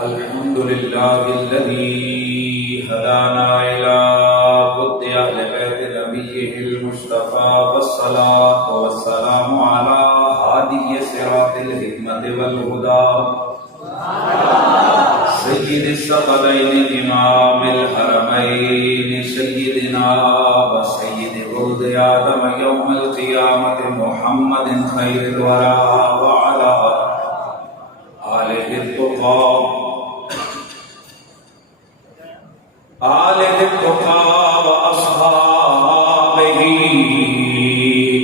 الحمد لله الذي هدانا إلى هدى أهل بيت نبيه المصطفى والصلاة والسلام على هادي صراط الحكمة والهدى سيد الثقلين إمام الحرمين سيدنا وسيد ولد آدم يوم القيامة محمد خير الورى وعلى آله التقى وأصحابه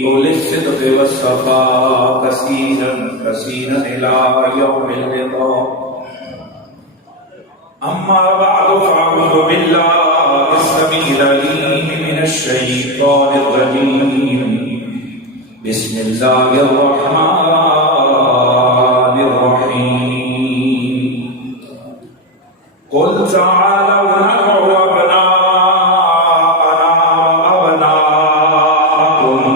أولي الصدق والصفاء كثيرا كثيرا إلى يوم اللقاء. أما بعد فأعوذ بالله السميع العليم من الشيطان الرجيم. بسم الله الرحمن الرحيم. قل تعالوا ندعو أبناءنا وأبناءكم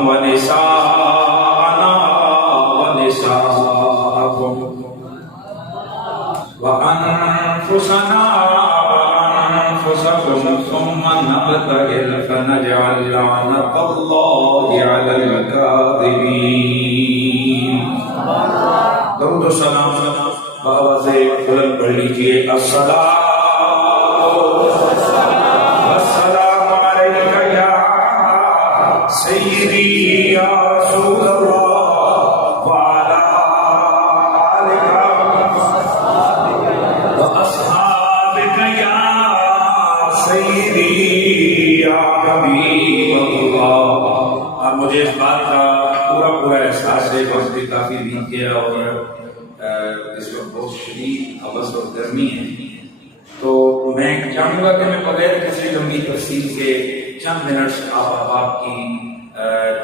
ونساءنا ونساءكم وأنفسنا وأنفسكم ثم نبتهل فنجعل لعنة الله على الكاذبين. درود و سلام بآواز بلند پڑھ لیجیے. الصلاۃ والسلام علیک یا سیدی یا رسول اللہ وعلی آلک واصحابک یا سیدی یا حبیب اللہ. اور مجھے اس بات کا پورا احساس ہے. وقت بھی کافی بیت گیا اور اس وقت بہت شدید حوث اور گرمی ہے، تو میں چاہوں گا کہ میں بغیر کسی لمبی تفصیل کے چند منٹ آپ کی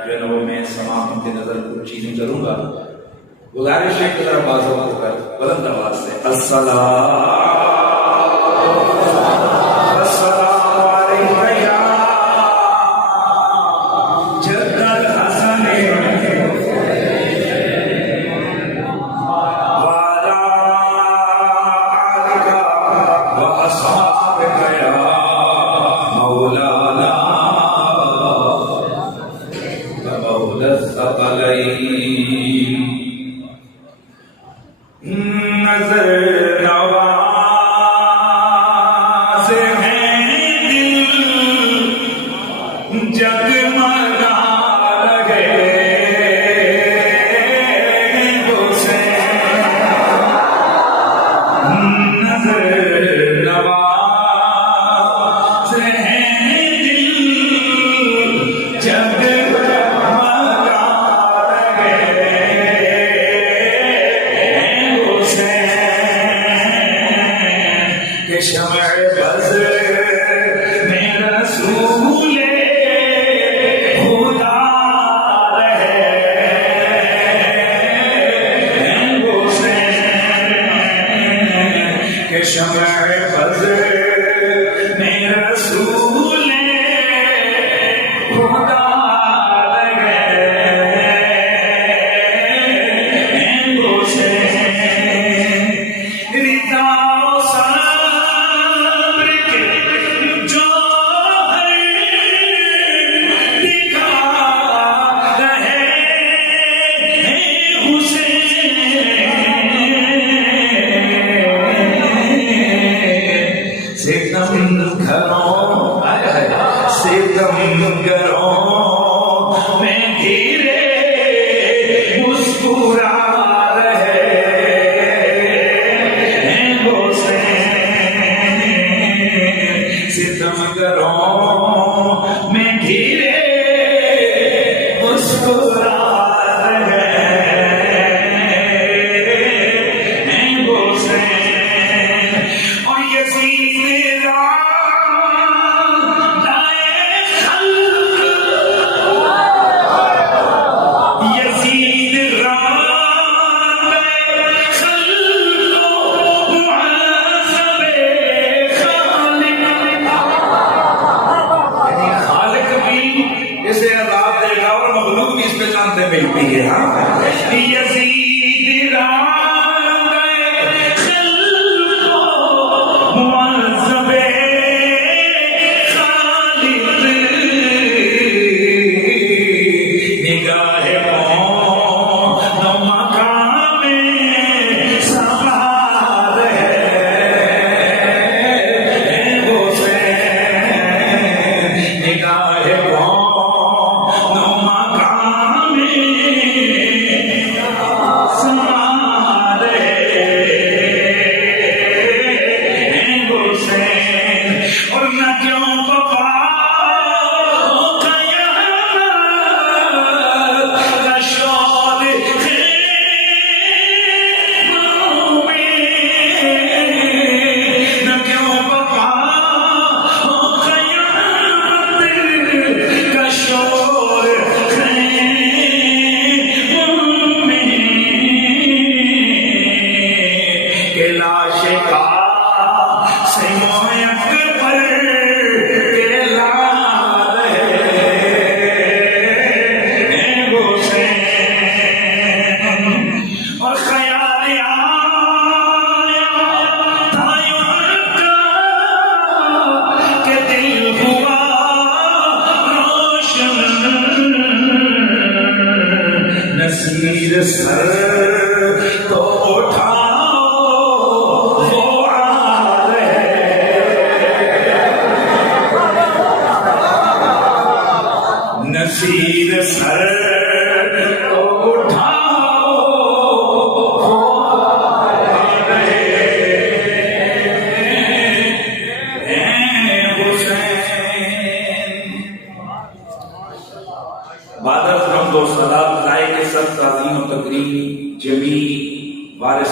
جو ہے وہ میں سماعت کے نظر کچھ چیزیں کروں گا. گزارش ہے کہ ذرا بازو ہو کر بلند آواز سے خلق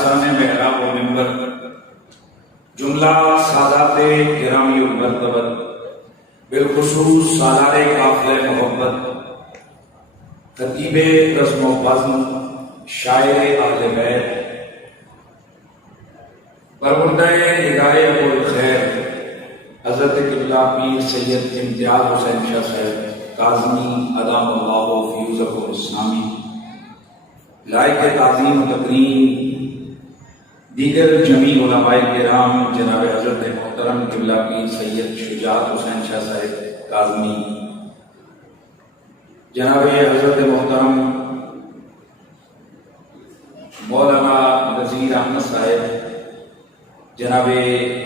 آستان محراب و منبر، جملہ سادات گرامی المرتبت، بالخصوص سالار قافلہ محبت، خطیب رسم و بزم، شاعر اہل بیت، پروردہ نگاہ ابو الخیر حضرت قبلہ پیر سید امتیاز حسین شاہ صاحب کاظمی ادام اللہ فیوزہ الاسلامی، لائق تعظیم و تکریم دیگر جمیع علماء کرام جناب حضرت محترم قبلہ پیر سید شجاعت حسین شاہ صاحب کاظمی، جناب حضرت محترم مولانا نذیر احمد صاحب، جناب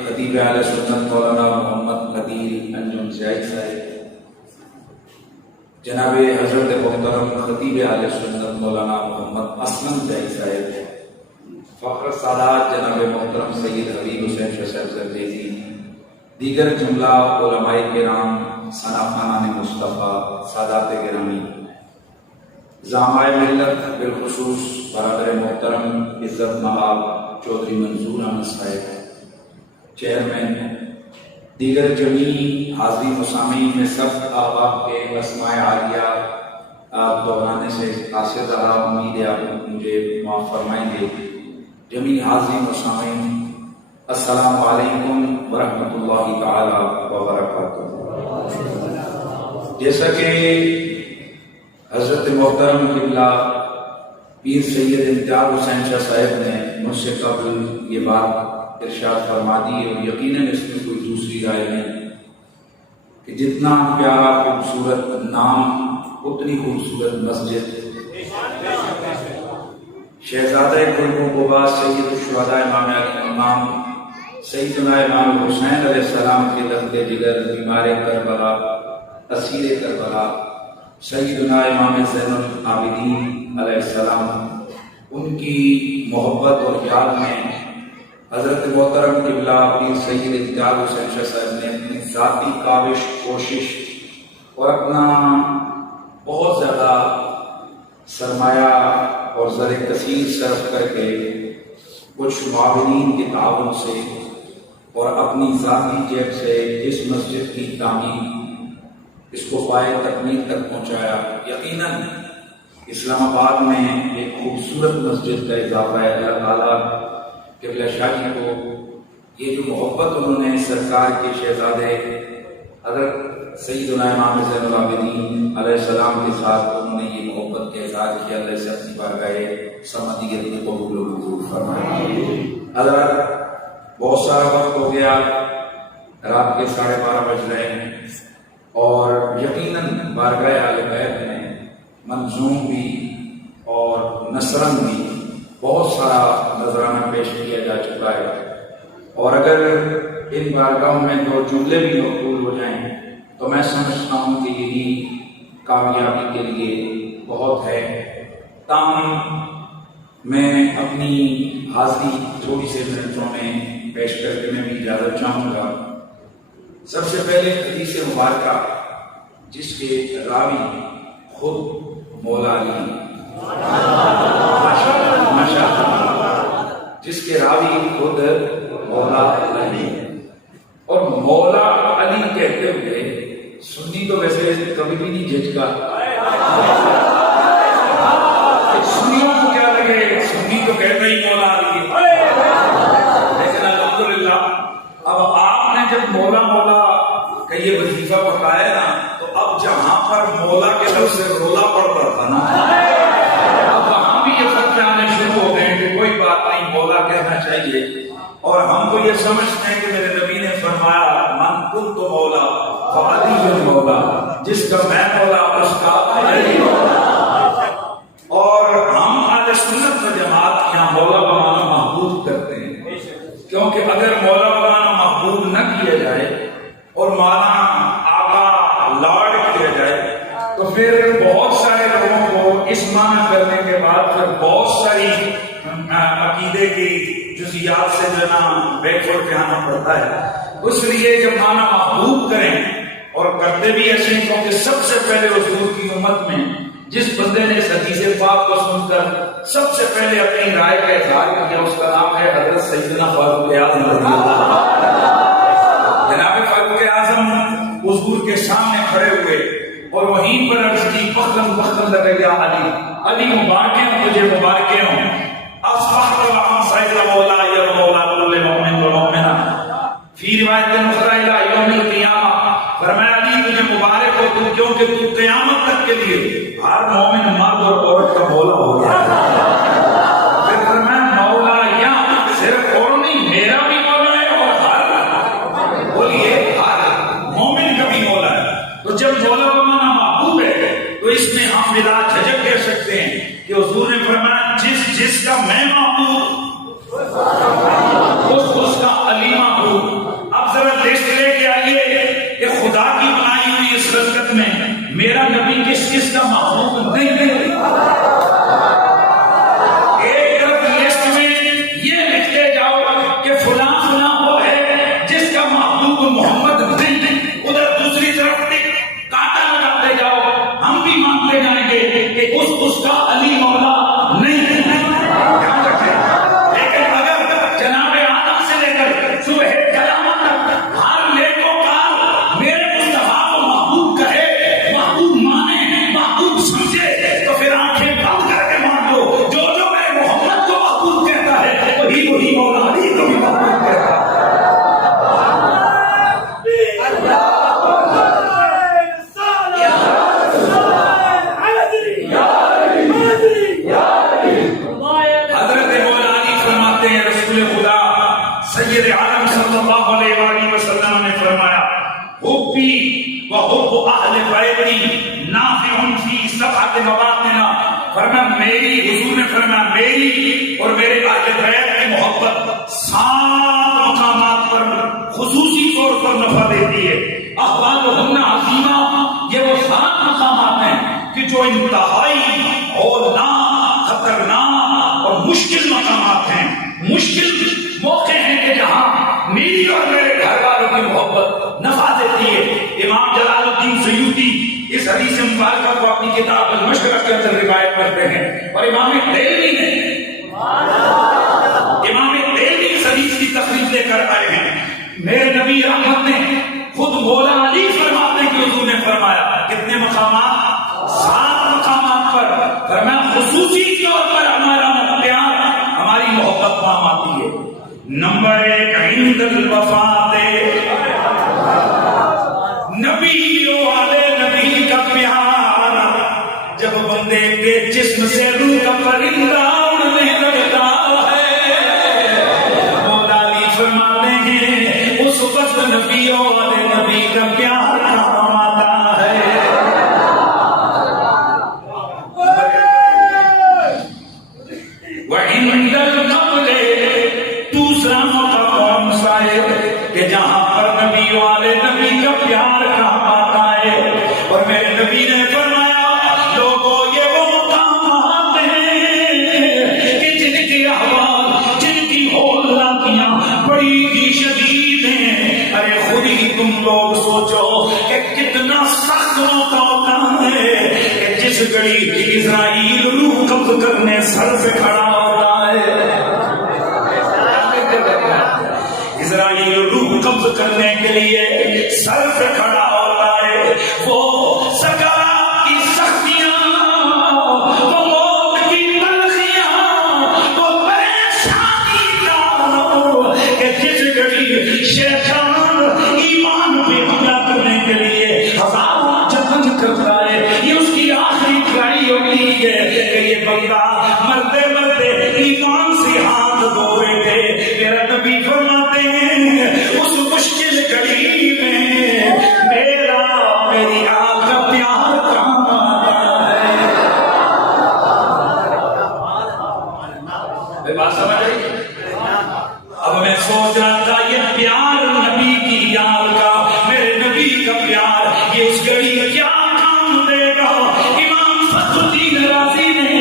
خطیب اہل سنت مولانا محمد قدیر انجم زاہد صاحب، جناب حضرت محترم خطیب اہل سنت مولانا محمد اسلم زاہد صاحب، فخر سادات جناب محترم سید حبیب حسین شاہ صاحب زردیزی، دیگر جملہ علماء کرام، ثناخانان مصطفیٰ، سادات گرامی، زعمائے ملت، بالخصوص برادر محترم عزت مآب چودھری منظور احمد صاحب چیئرمین، دیگر جمیع حاضرین و سامعین میں سب احباب کے اسماء عالیہ آپ دہرانے سے قاصر رہا، امید ہے آپ مجھے معاف فرمائیں گے۔ جمیع حاضرین و سامعین السلام علیکم ورحمۃ اللہ تعالی وبرکاتہ۔ جیسا کہ حضرت محترم قبلہ پیر سید امتیاز حسین شاہ صاحب نے مجھ سے قبل یہ بات ارشاد فرما دی، اور یقیناً اس میں کوئی دوسری رائے نہیں کہ جتنا پیارا خوبصورت نام اتنی خوبصورت مسجد، شہزادہ قلوب سید الشہداء امام سیدنا امام حسین علیہ السلام کے لخت جگر، بیمار کربلا، اسیر کربلا، سیدنا امام زین العابدین علیہ السلام، ان کی محبت اور یاد میں حضرت محترم قبلہ پیر سید امتیاز حسین شاہ صاحب نے اپنی ذاتی کاوش، کوشش اور اپنا بہت زیادہ سرمایہ اور زر کثیر صرف کر کے کچھ معاونین کے تعاون سے اور اپنی ذاتی جیب سے اس مسجد کی تعمیر، اس کو پائے تکمیل تک پہنچایا۔ یقیناً اسلام آباد میں ایک خوبصورت مسجد کا اضافہ ہے۔ اللہ تعالیٰ قبلہ شاہ جی کو یہ جو محبت انہوں نے سرکار کے شہزادے حضرت سیدنا امام زین العابدین علیہ السلام کے ساتھ انہوں نے یہ محبت کا اظہار کیا، اللہ سے اپنی بارگاہ سمدیت میں قبول و منظور فرمائے۔ حضرت بہت سارا وقت ہو گیا، رات کے 12:30 بج رہے ہیں، اور یقیناً بارگاہ اہل بیت میں منظوم بھی اور نثراً بھی بہت سارا نذرانہ پیش کیا جا چکا ہے، اور اگر ان بارگاہوں میں 2 جملے بھی مقبول ہو جائیں تو میں سمجھتا ہوں کہ یہی کامیابی کے لیے بہت ہے۔ تاہم میں اپنی حاضری تھوڑی سے منٹوں میں پیش کر کے میں بھی اجازت چاہوں گا۔ سب سے پہلے حدیث مبارکہ جس کے راوی خود مولا علی، جس کے راوی خود مولا علی، اور مولا علی کہتے ہوئے سنی تو ویسے کبھی بھی نہیں جھجکا، سنیوں کو کیا لگے، سنی تو کہتے ہی مولا علی، لیکن الحمدللہ اب آپ نے جب مولا مولا کا یہ وظیفہ بتایا نا، تو اب جہاں پر مولا کے لفظ سے رولا پڑتا تھا نا، اب وہاں بھی یہ خطرے آنے شروع ہو گئے کہ کوئی بات نہیں، مولا کہنا چاہیے۔ اور ہم کو یہ سمجھتے ہیں کہ میرے نبی نے فرمایا من کنت مولا فعلی مولا، جس کا میں مولا اس کا علی مولا۔ اور ہم اہل سنت و جماعت یہاں مولا بنانا محبوب کرتے ہیں، کیونکہ اگر مولا بنانا محبوب نہ کیا جائے اور مانا آقا لاڈ کیا جائے تو پھر بہت سارے لوگوں کو اس معنی کرنے کے بعد پھر بہت ساری عقیدے کی جزیات سے جو نا بیکورڈ آنا پڑتا ہے۔ اس لیے جب معنی محبوب کریں، اور کرتے بھی ایسے ہیں، کیونکہ سب سے پہلے حضور کی امت میں جس بندے نے اس حدیث پاک کو سن کر سب سے پہلے اپنی رائے کا اظہار کیا، اس کا نام ہے حضرت سیدنا فاروق اعظم رضی اللہ عنہ۔ جناب فاروق اعظم حضور کے سامنے کھڑے ہوئے اور وہیں پر عرض کی فخرن فخرن لگیا علی، علی مبارکیں ہوں تجھے، مبارکیں ہوں، اصبحت وعن سید مولا یا مولا کل مومن و مومنہ، فی روایت اخری الی یوم القیامہ، فرمایا علی تجھے مبارک ہو تو کیونکہ تو قیامت تک کے لیے ہر مومن مرد اور عورت کا مولا ہو گیا۔ پھر فرمایا مولا یا صرف اور نہیں، میرا بھی مولا ہے اور ہر، بولیے ہر مومن کا بھی مولا ہے۔ تو جب مولا کا معنی محبوب ہے تو اس میں ہم بلا جھجک کہہ سکتے ہیں کہ حضور نے فرمایا جس کا میں محبوب اس کا علی محبوب۔ اب ذرا لسٹ لے کے آئیے کہ خدا کی بنائی ہوئی اس خلقت میں میرا نبی کس کس کا محبوب نہیں ہے۔ ایک طرف لسٹ میں یہ لکھتے جاؤ کہ فلاں فلاں وہ ہے جس کا محبوب محمد نہیں ہے، ادھر دوسری طرف کاٹا لگاتے جاؤ، ہم بھی مانتے جائیں گے کہ اس کا علی مولا نہیں ہے۔ یاد رکھیں، لیکن اگر جناب آدم سے لے کر صبح قیامت تک ہر نیکوکار میرے مصطفیٰ کو محبوب کہے، محبوب مانے، محبوب سمجھے، تو پھر آنکھیں بند کر کے مان لو جو میرے محمد کو محبوب کہتا ہے وہی مولا علی کو بھی محبوب کہتا ہے۔ سید عالم صلی اللہ علیہ وآلہ وسلم نے فرمایا حبی و حب اہل بیتی نافع فی سبعۃ مواطن، فرمایا میری، حضور نے فرمایا میری اور میرے اہل بیت کی محبت 7 مقامات پر خصوصی طور پر نفع دیتی ہے۔ احوالہن عظیمہ، یہ وہ 7 مقامات ہیں کہ جو انتہائی ہولناک، خطرناک اور مشکل مقامات ہیں، مشکل موقع ہیں کہ جہاں میری اور میرے گھر والوں کی محبت نفع دیتی ہے۔ امام جلال الدین سیوطی اس حدیث مبارکہ کو اپنی کتاب المشرق کے اندر روایت کرتے ہیں، اور امام دہلوی اس حدیث کی تخریج لے کر آئے ہیں۔ میرے نبی رحمت نے خود مولا علی فرماتے ہیں کہ حضور نے فرمایا کتنے مقامات؟ 7 مقامات پر، فرمایا خصوصی طور پر ہمارا پیار، ہماری محبت کام آتی ہے۔ نمبر 1 عند الوفات، نبی والے نبی کا پیار، جب بندے کے جسم سے روح کا پرندہ اڑنے لگتا ہے، مولا علی فرماتے ہیں اس وقت نبی والے نبی کا پیار کام آتا ہے۔ وعند القبر، دوسرا موقع کون سا ہے کہ جہاں پر نبی والے نبی کا پیار کام آتا ہے؟ اور میرے نبی نے فرمایا لوگوں یہ وہ مقامات ہیں کہ جن کے احوال، جن کی ہولناکیاں بڑی ہی شدید ہیں۔ ارے خود ہی تم لوگ سوچو کہ کتنا سخت موقع ہوتا ہے کہ جس گھڑی اسرائیل روح قبض کرنے سر سے کھڑا ہوتا ہے، اسرائیل روح قبض کرنے کے لیے سر پہ کھڑا ہوتا ہے، وہ سکرات کی سختیاں، وہ موت کی تلخیاں، وہ پریشانی کا کہ جس گھڑی شیطان ایمان پہ حملہ کرنے کے لیے ہزاروں جتن کرتا ہے، یہ اس کی آخری ٹرائی ہوتی ہے کہ یہ بندہ مرتے مرتے ایمان سے ہاتھ دھو رہے تھے۔ میرا نبی فرماتے ہیں اس مشکل گھڑی میں میری آنکھ کا پیار کام آتا ہے۔ بات سمجھ آئی؟ اب میں سوچ رہا تھا یہ پیار نبی کی یاد کا، میرے نبی کا پیار، یہ اس گھڑی کیا کام دے گا؟ امام فخر الدین رازی نے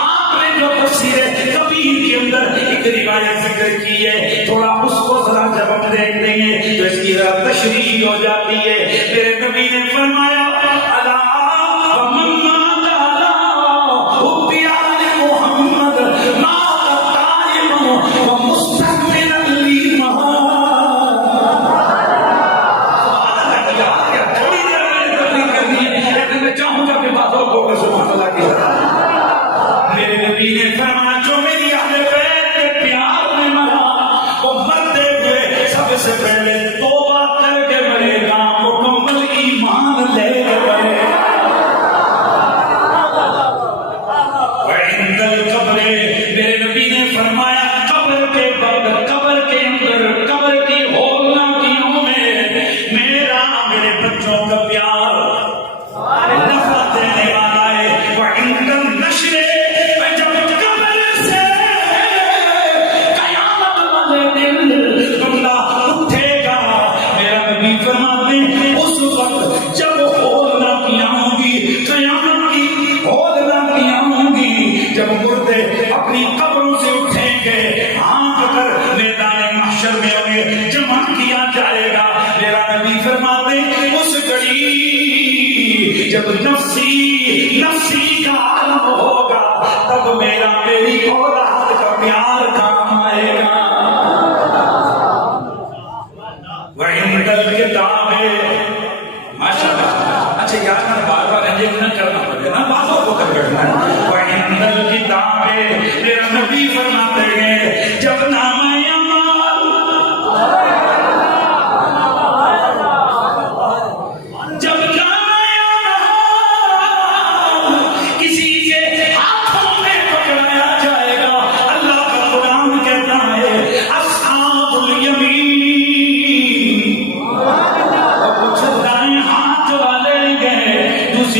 آپ نے جو تفسیر کبیر کے اندر ایک روایت ذکر کی ہے، تھوڑا اس کو ذرا جب ہم دیکھتے ہیں تو اس کی ذرا تشریح ہو جاتی ہے۔ میرے نبی نے فرمایا الا ومن مات علی حب آل محمد قبر کے وقت قبر کے اندر قبر کی ہولناکیوں میں میرے بچوں کا پیار نفع دینے والا ہے. وعند النشر جب قبر سے قیامت والے دن بندہ اٹھے گا میرا نبی فرماتے ہیں اس وقت جب ہولناکیاں ہوں گی قیامت کی ہولناکیاں ہوں گی جب مردے اپنی قبروں سے اٹھیں گے آنکھ کر میدان محشر میں انہیں جمع کیا جائے گا. میرا نبی فرماتے ہیں اس گھڑی جب نفسی نفسی کا عالم ہوگا تب میری اولاد کا پیار کام آئے گا. وعند الکتاب ماشاءاللہ. اچھا یار میں بار بار انجام نہ کرنا پڑے نا بازوں کو کر کرنا ہے. وعند الکتاب میرا نبی فرماتے ہیں جب نامہ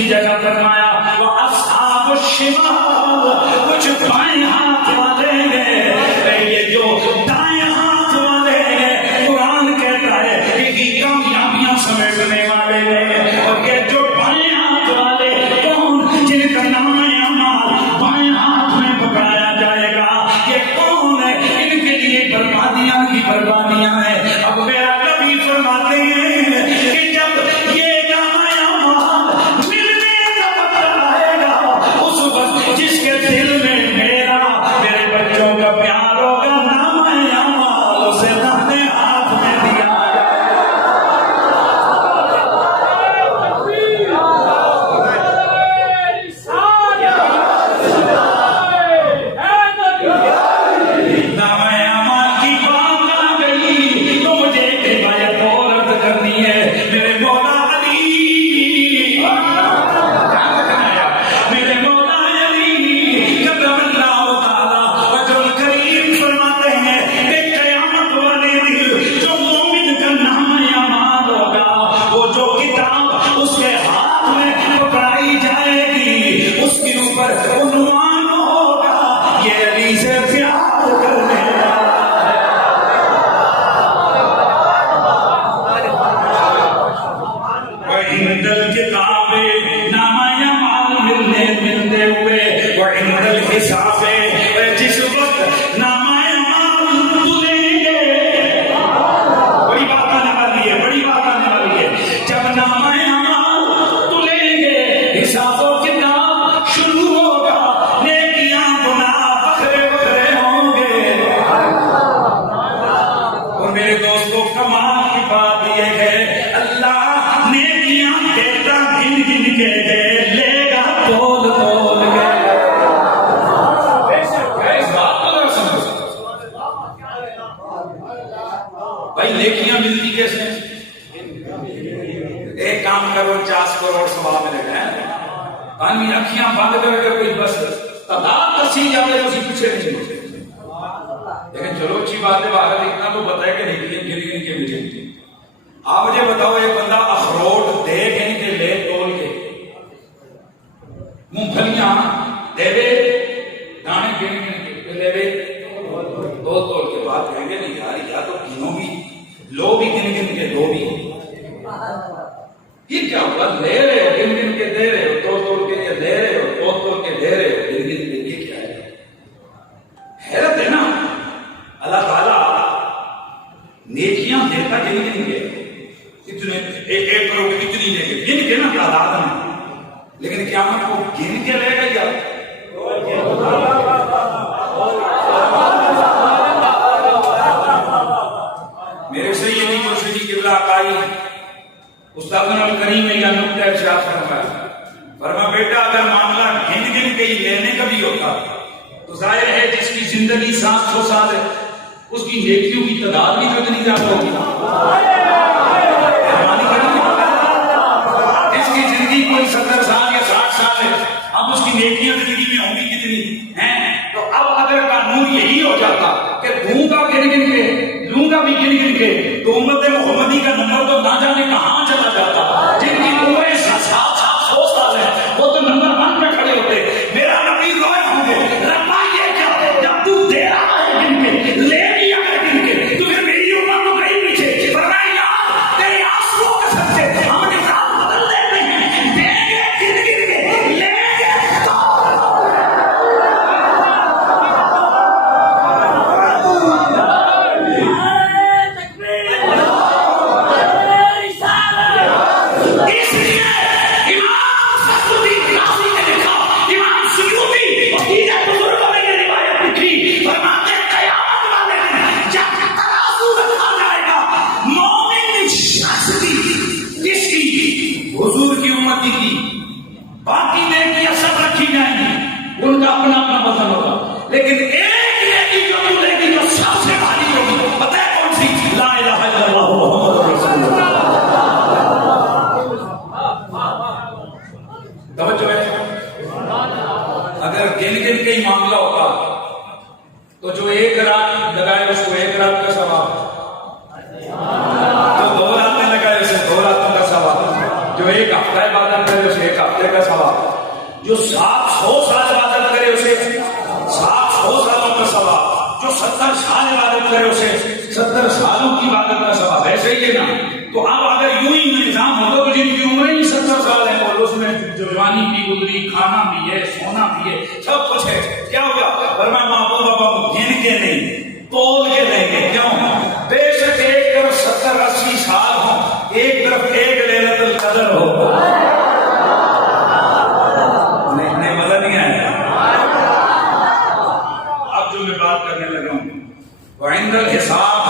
جگہ فرمایا وہ اصحاب الشمال کچھ بائیں ہاتھ والے ہیں. یہ جو دائیں ہاتھ والے ہیں قرآن کہتا ہے کہ کامیابیاں سمیٹنے والے ہیں. اور یہ جو بائیں ہاتھ والے کون جن کا نام اعمال بائیں ہاتھ میں پکڑایا جائے گا یہ کون ہے ان کے لیے بربادیاں ہی بربادیاں ہیں. اب میرا نبی فرماتے ہیں کہ جب یہ جس کے دل میں میرے بچوں کا پیار ہوگا نام اعمال اسے داہنے ہاتھ میں دیا نام اعمال کی بات آ گئی تو مجھے ایک روایت اور عرض کرنی ہے. میرے مولا بھائی نیکیاں ملتی کیسے؟ ایک کام کرو 50 کروڑ ثواب ملے گا. پانی اکھیاں بند کر کے کوئی بس تعداد کسی جاتے تو اسی پیچھے نہیں ہوتے. لیکن چلو اچھی بات ہے باہر اتنا تو بتائے کہ نیکیاں گری گری کے ملے. آپ مجھے بتاؤ ایک بندہ اخروٹ دے گن کے لے تول کے مونگ پھلیاں دے دانے گن گن کے لے دو تول کے بعد کہیں گے نہیں یار یا تو گنو بھی لو بھی گن گن کے دو بھی. یہ کیا ہوا؟ لے رہے ہو گن گن کے دے رہے ہو توڑ توڑ کے دے رہے ہو توڑ توڑ کے دے رہے ہو گن گن کے. یہ کیا ہے؟ حیرت ہے نا. اللہ تعالیٰ نیکیاں دیتا گن گن کے اتنے ایک کروڑ کے اتنی لے کے گن کے نا تعداد میں. لیکن قیامت کو گن کے لے گا یا میرے سے یہ نہیں مرشدی قبلہ عقائی استاد الکریم نے یہ نقطہ ارشاد فرمایا. فرمایا بیٹا اگر معاملہ گن گن کے ہی لینے کا بھی ہوتا تو ظاہر ہے جس کی زندگی 700 سال ہے اس کی نیکیوں کی تعداد بھی تو اتنی زیادہ ہوگی. جس کی زندگی کوئی 70 سال یا 60 سال ہے اب اس کی نیکیاں زندگی میں ہوں گی کتنی ہیں؟ تو اب اگر کا قانون یہی ہو جاتا کہ دوں گا گن گن کے لوں گا بھی گن گن کے تو امت محمدی کا نمبر تو نہ جانے کہاں چلا جاتا. جن کی عمریں 700 سال ہے وہ تو نمبر 1 پہ کھڑے ہوتے. میرا نبی روئے ہوں گے ربا یہ کیا جب تو دے رہا ہے گن کے لے لیا ہے گن کے تو پھر میری عمر تو کہیں پیچھے. فرمایا یار تیرے آنسوؤں کے سچے ہم نظام بدل لیتے ہیں دیں گے گن گن کے لیں گے. حضور کی امتی کی باقی نیکیاں سب رکھی جائیں گی ان کا اپنا اپنا وزن ہوگا لیکن ایک نیکی جو ملے گی جو سب سے بھاری ہوگی پتہ ہے کون سی؟ لا الہ الا اللہ محمد رسول اللہ. توجہ ہے. اگر گن گن کے ہی معاملہ ہوتا تو جو ایک رات لگائے اس کو ایک رات کا ثواب, جو 2 راتیں لگائے اسے 2 راتوں کا ثواب, جو ایک ہفتہ عبادت کرے اسے 1 ہفتے کا ثواب, جو 700 سال عبادت کرے اسے 700 سالوں کا ثواب, جو 70 سال عبادت کرے اسے 70 سالوں کی عبادت کا ثواب. ایسے ہی ہے نا. تو اب اگر یوں ہی نظام ہوتا تو جن کی عمریں ہی 70 سال ہے اور اس میں جوانی بھی گزری, کھانا بھی ہے, سونا بھی ہے, سب کچھ ہے, کیا ہوگا؟ فرمایا محبوب اب گن کے نہیں تول کے لیں گے. کیوں؟ بے شک ایک طرف 70-80 سال ہوں, ایک طرف ایک لیلۃ القدر ہو. نہیں مزہ نہیں آیا. اب جو میں بات کرنے لگا ہوں وعند الحساب,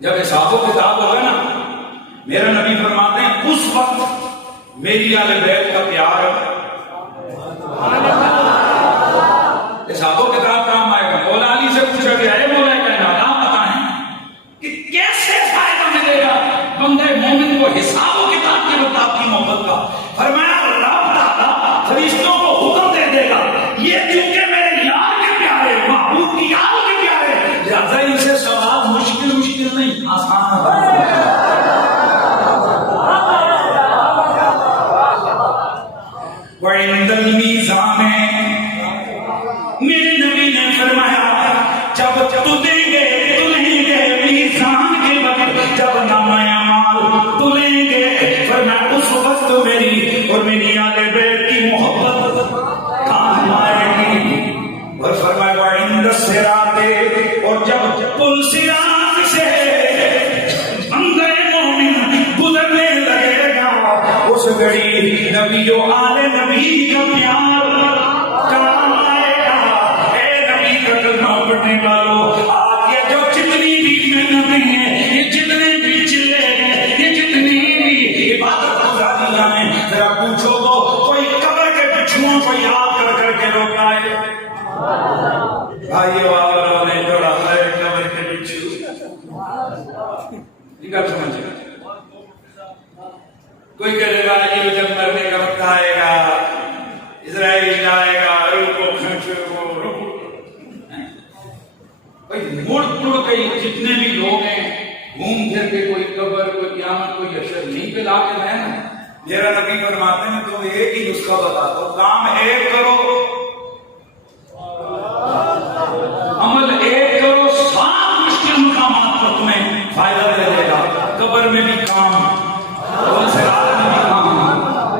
جب حساب و کتاب ہوگا نا, میرا نبی فرماتے ہیں اس وقت میری اہل بیت کا پیار حساب و کتاب کام آئے گا. مولا علی سے پوچھا گیا ہے مولا کائنات آپ بتائیں کہ کیسے فائدہ ملے گا بندے مومن کو حساب و کتاب کے بعد آپ کی محبت کا؟ فرمایا رب تعالیٰ فرشتوں کو حکم دے دے گا یہ کیونکہ میرے یار کے پیارے محبوب کی یار کے پیارے لہذا ان سے سوال مشکل نہیں آسان ہے. وعند المیزان, میرے نبی نے فرمایا جب تلیں گے میزان کے وقت, جب نامہ اعمال تلیں گے, فرمایا اس وقت میری اور میری آل بیت کی محبت کام آئے گی. اور فرمایا وعند الصراط, اور جب پل صراط سے بندے مومن گزرنے لگے گا اس گھڑی نبی و آل نبی کا پیار کام آئے گا. اے نبی کا کلمہ پڑھنے والوں, آج یہ جو جتنی بھی محنتیں ہیں, یہ جتنے بھی چلے ہیں, یہ جتنی بھی عبادت گزاریاں ہیں, ذرا پوچھو تو کوئی قبر کے بچھوؤں کو یاد کر کر کے لوگ آئے بھائیو آوروں نے جوڑا ہے قبر کے بچھو. یہ گل سمجھے کوئی کرے گا یہ جب مرنے کا وقت آئے گا اسرائیل آئے گا روح کو کھینچو مڑ مڑ کے جتنے بھی لوگ ہیں گھوم پھر کے کوئی قبر کوئی قیامت کوئی حشر نہیں پہ لا کے رہے نا. میرا نبی فرماتے ہیں تو ایک ہی نسخہ بتاتا ہوں, کام ایک کرو, عمل ایک کرو, 7 مشکل مقامات پر تمہیں فائدہ دے دے گا. قبر میں بھی کام, صراط میں بھی کام,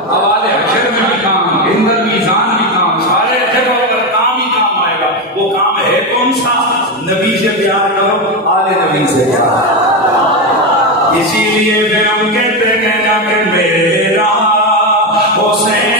حوالے حشر میں بھی کام, عند المیزان بھی کام, سارے جگہوں پر کام ہی کام آئے گا. وہ کام ہے کون سا؟ نبی سے پیار کرو, آل نبی سے پیار. اسی لیے پھر ہم کہتے ہیں جا کے میرا حسین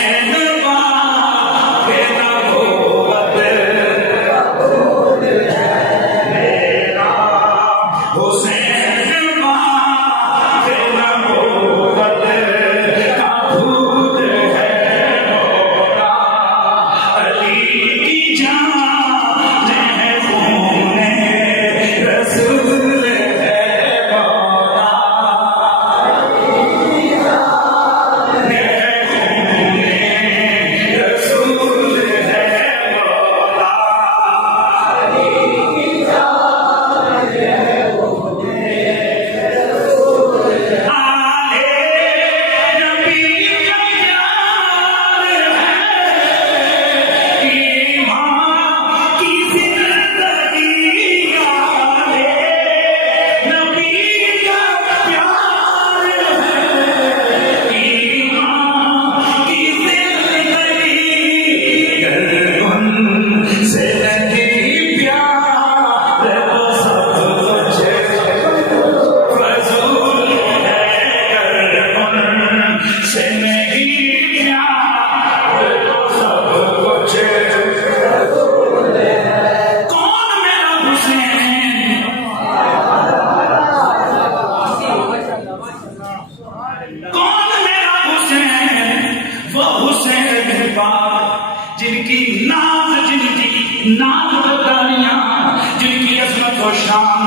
و شان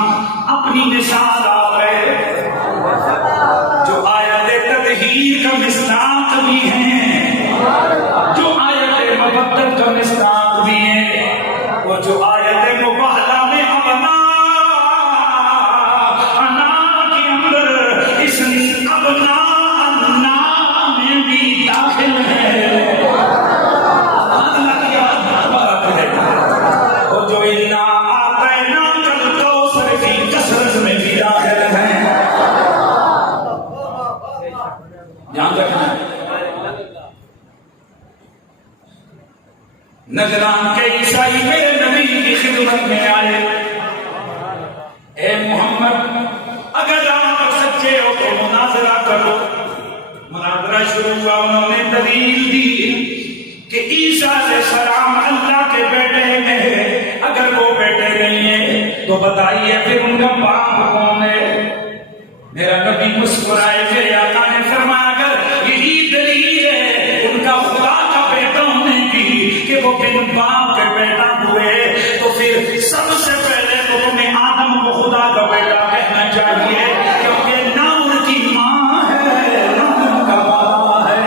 اپنی مثال آ گئے جو آیت تطہیر کا مصداق بھی ہیں، جو آیت مبدل کا مصداق بھی ہیں، اور جو آیت مباہلہ میں ابنا کے اندر اس ابنا میں بھی داخل ہے۔ اور جو انا آتینا کل کوثر کی کثرت میں بھی داخل ہے۔ جان رکھنا نجران کے عیسائی میرے نبی کی خدمت میں آئے، اے محمد اگر آپ سچے ہو تو مناظرہ کرو۔ مناظرہ شروع ہوا، انہوں نے دلیل دی کہ عیسیٰ علیہ السلام اللہ کے بیٹے ہیں، اگر وہ بیٹے نہیں ہیں تو بتائیے پھر ان کا باپ کون ہے؟ میرا نبی مسکرائے، میرے آقا نے فرمایا اگر یہی دلیل ہے ان کا خدا کا بیٹا ہونے کی کہ وہ بن باپ کے بیٹا ہوئے، تو پھر سب سے پہلے تو تمہیں آدم کو خدا کا بیٹا کہنا چاہیے، کیونکہ نہ ان کی ماں ہے نہ ان کا باپ ہے۔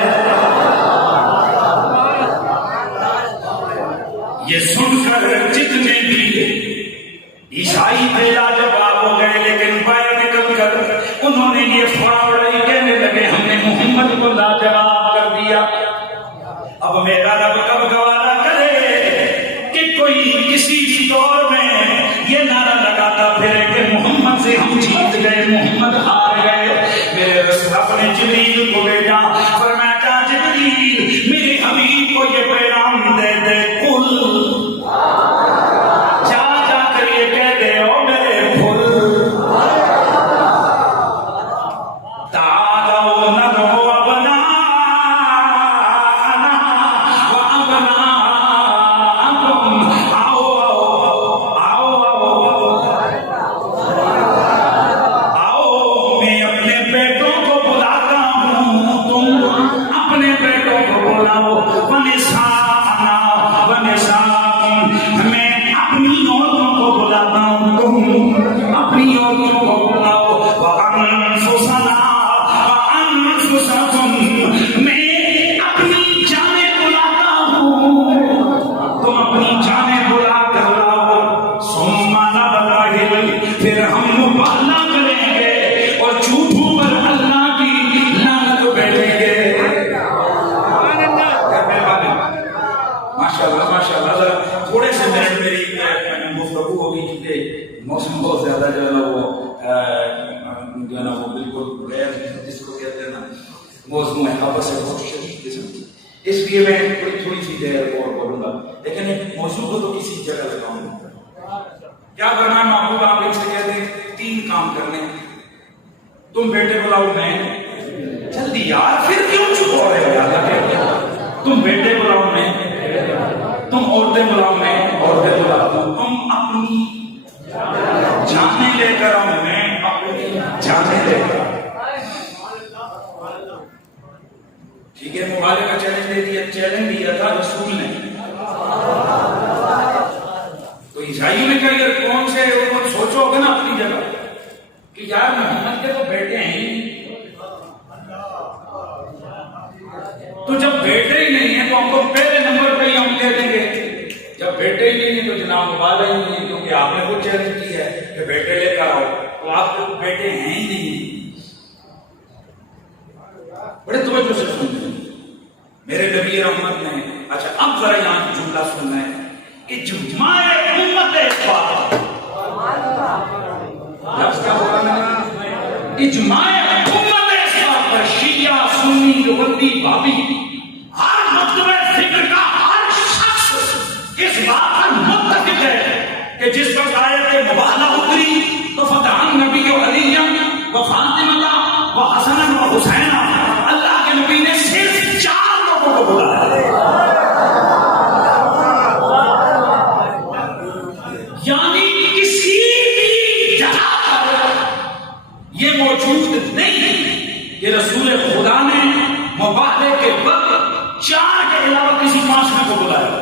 یہ سن کر جتنے بھی عیسائی تھے لاجواب ہو گئے، لیکن باہر نکل کر انہوں نے یہ فاڑائی کہنے لگے ہم نے محمد کو لاجواب کر دیا۔ اب میرا رب کب گوارا کرے کہ کوئی کسی بھی دور میں یہ نعرہ لگاتا پھرے کہ محمد سے ہم جیت گئے، محمد ہار گئے۔ میرے رب نے جبریل کو بھیجا، فرمایا کیا جبریل میرے حبیب کو یہ پیغام دے دے، قل جا کر یہ کہہ دے او میرے پھول تعالوا ندعو ابناءنا وابناءکم، آؤ میں اپنے بیٹوں کو بلاتا ہوں، تم اپنے بیٹوں کو بلاؤ، ونساءنا ونساءکم، میں اپنی عورتوں کو بلاتا ہوں، تم اپنی عورتوں کو بلاؤ، وانفسنا وانفسکم، میں اپنی جانیں بلاتا ہوں، تم اپنی جانیں بلا کر لاؤ، ثم نبتہل، پھر ہم مباہلہ کریں گے اور جھوٹوں پر اللہ کی لعنت بیٹھیں گے۔ ماشاءاللہ ماشاءاللہ، ذرا تھوڑے سے منٹ میری گفتگو ہوگی کیونکہ موسم بہت زیادہ جو ہے نا وہ بالکل غیر جس کو کہتے ہیں نا موسم ہوا سے بہت شدید قسم کی، اس لیے میں تھوڑی سی دیر اور بولوں گا، لیکن ایک موضوع کو تو کسی جگہ لگاؤں گا۔ کیا کرنا ہے محبوب؟ آپ ان سے کہتے ہیں 3 کام کرنے، تم بیٹے بلاؤ، میں جلدی یار پھر کیوں چپ ہو رہے ہو یار؟ تم بیٹے بلاؤ، میں تم عورتیں بلاؤ، میں عورتیں بلاؤ، تم اپنی جانیں لے کر آؤ، میں اپنی جانیں لے کر آؤ۔ ٹھیک ہے، مبالغہ کا چیلنج دے دیا، چیلنج دیا تھا رسول نے، تو عیسائیوں نے کہا یار کون سے سوچو گے نا اپنی جگہ کہ یار محمد کے تو بیٹے ہیں، تو جب بیٹے ہی نہیں ہیں تو ہم کو پہلے نمبر پہ ہی ہم دے دیں گے، جب بیٹے ہی نہیں ہیں تو جناب مبالغہ ہی نہیں ہے، کیونکہ آپ نے وہ چیلنج کی ہے کہ بیٹے لے کر آؤ، تو آپ کو بیٹے ہیں ہی نہیں۔ بڑے توجہ سے سنتے میرے نبی رحمت نے، اچھا اب ذرا یہاں جملہ سننا ہے، اجماع امت اسباب، لفظ کیا ہوگا میں نے؟ اجماع امت اسباب پر شیعہ سنی لغتی بابی ہر مکتبہ فکر کا ہر شخص اس بات پر متفق ہے کہ جس وقت آیت مباہلہ اتری تو فتح نبی و علی و فاطمہ و حسن و حسین، اللہ کے نبی نے صرف 4 لوگوں کو بلایا، یعنی کسی بھی جگہ پر یہ موجود نہیں کہ رسول خدا نے مباہلے کے وقت 4 کے علاوہ کسی 5 کو بلایا۔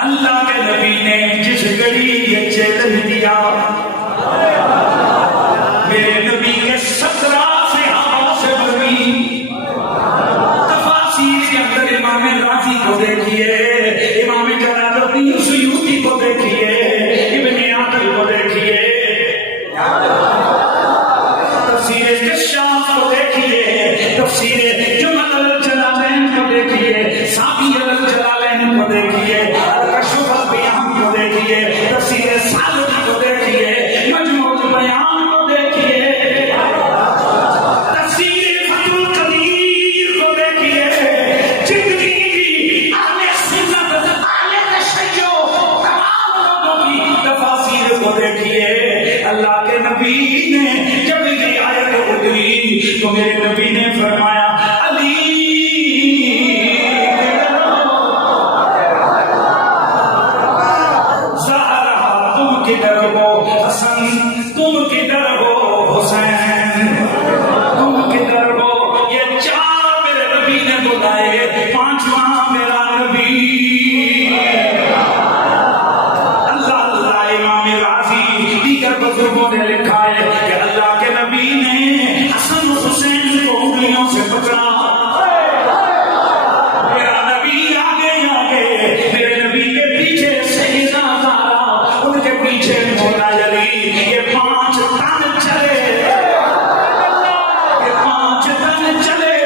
اللہ کے نبی نے جس پیچھے گڑی یہ چیلنج دیا میرے نبی کے 17 صحابہ سے بڑی تفاسیر کے اندر امام راضی کو دیکھیے، امام جلال الدین سیوطی کو دیکھیے، ابن عقل کو دیکھیے، تفسیر کشاف کو دیکھیے، تفسیر جمل الجلالین کو دیکھیے، سابی الجلالین کو دیکھیے، کشف البیان کو دیکھیے، تفسیر سالکی کو دیکھیے، مجموع البیان کو دیکھیے، تفسیر فتح القدیر کو دیکھیے، جتنی بھی اہل سنت اہل تشیع تمام لوگوں کی تفاسیر کو دیکھیے۔ اللہ کے نبی نے جب یہ آیت اتری تو میرے نبی نے فرمایا علی زہرا تم کدھر ہو، حسن تم کدھر ہو، حسین تم کدھر ہو۔ یہ 4 میرے نبی نے بلائے، 5واں میرا نبی اللہ اللہ۔ امام راضی دیگر بزرگوں نے لکھا ہے کہ اللہ کے نبی نے حسن و حسین کو انگلیوں سے پکڑا، میرا نبی آگے آگے، میرے نبی کے پیچھے سیدہ زہرا، ان کے پیچھے مولا علی، یہ 5 تن چلے، یہ 5 تن چلے،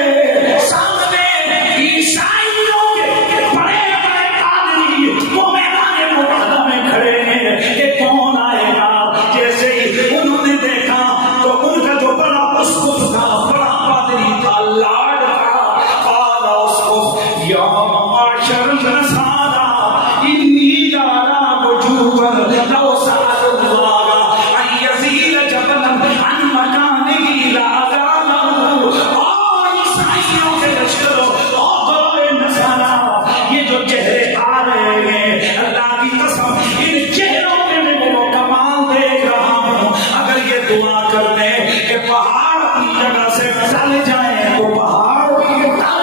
سامنے عیسائیوں کے بڑے بڑے پادری وہ میدان مقدمہ میں کھڑے ہیں کہ کون آئے گا۔ جیسے ہی انہوں نے دیکھا تو ان کا جو بڑا اسقف تھا، بڑا پادری تھا، لاڈ تھا، قال اسقف یا معاشر النصارى انی جارا وجوبا لو سأل اللہ ان یزیل جبلا عن مکانه لأزاله۔ عیسائیوں کے لشکروں اور نصارا، یہ جو چہرے آ رہے ہیں، اللہ کی قسم ان چہروں میں میں وہ کمال دیکھ رہا ہوں۔ اگر یہ دعا کر دیں کہ پہاڑ اپنی جگہ سے چل جائیں تو پہاڑ بھی ٹل جائیں۔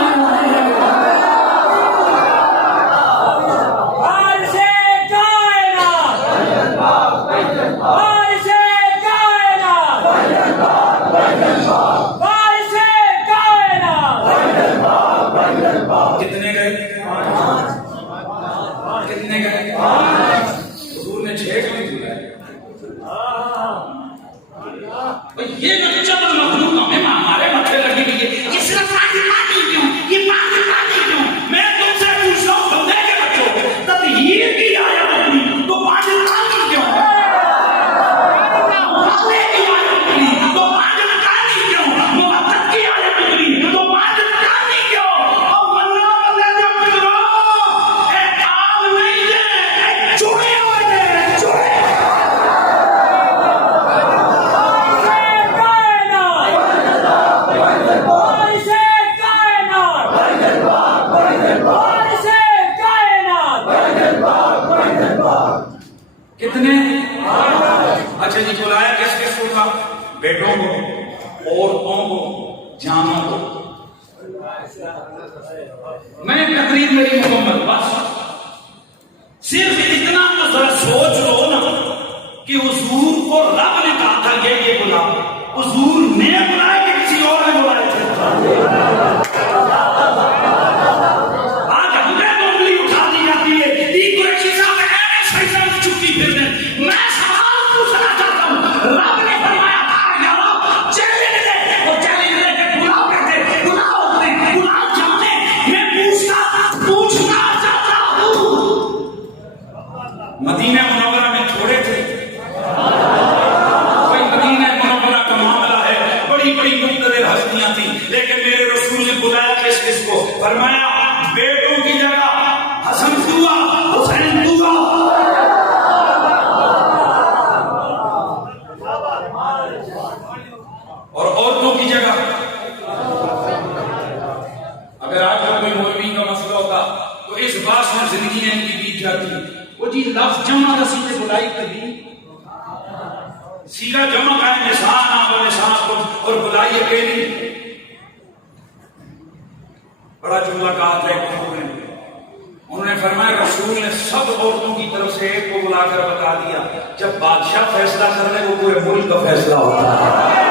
کتنے گئے؟ کتنے گئے؟ حضور نے 6 کو نہیں بلائے۔ یہ چند مخلوق ہمیں ہمارے متھے لگی ہوئی ہے، یہ صرف پاکستانی کیوں، یہ پاکستانی کیوں؟ میں تم سے پوچھ رہا ہوں بندے کے بچوں، تطہیر کی آیت اتری تو پاکستانی کیوں؟ مولے کی آیت اتری تو پاکستانی کیوں؟ محبت کی آیت اتری تو پاکستانی کیوں؟ اور منا بندے سے پوچھ رہا ہوں، اے کام نہیں ہے، چوڑے ہوئے ہیں، چوڑے کتنے؟ اچھا جی، بلایا کس کس کو تھا؟ بیٹوں کو، عورتوں کو، جانوں کو۔ میں تقریر میری مکمل، بس صرف اتنا تو ذرا سوچ لو نا کہ حضور کو رب نے کہا تھا یہ بلا، حضور نے بلایا کہ کسی اور نے بلایا تھا؟ آج ہمیں انگلی اٹھا دی جاتی ہے، قریشی صاحب چکی پھرنے۔ میں سوال پوچھنا چاہتا ہوں، رب نے فرمایا تھا یا رب چیلنج دے، وہ چیلنج دے کہ بلاؤ کہتے، بلاؤ اپنے، بلاؤ جانے۔ میں پوچھنا چاہتا ہوں، مدینہ منورہ میں تھوڑے تھے؟ کوئی مدینہ منورہ کا معاملہ ہے، بڑی بڑی مقتدر ہستیاں تھیں، لیکن میرے رسول نے بلایا کس کس کو؟ فرمایا بیٹوں کی جگہ حسن دعا، حسین دعا، اور عورتوں کی جگہ۔ اگر آج کا کوئی مولوی کا مسئلہ ہوتا تو اس بات میں زندگی ان کی بیت جاتی، وہ جی لفظ جمع رسی نے بلائی کبھی، سیدھا جمع کا نشان اور نشان کو، اور بلائی اکیلی۔ بڑا جملہ کہا تھا ایک نے، انہوں نے فرمایا رسول نے سب عورتوں کی طرف سے ایک کو بلا کر بتا دیا جب بادشاہ فیصلہ کر لے وہ پورے ملک کا فیصلہ ہوتا ہے.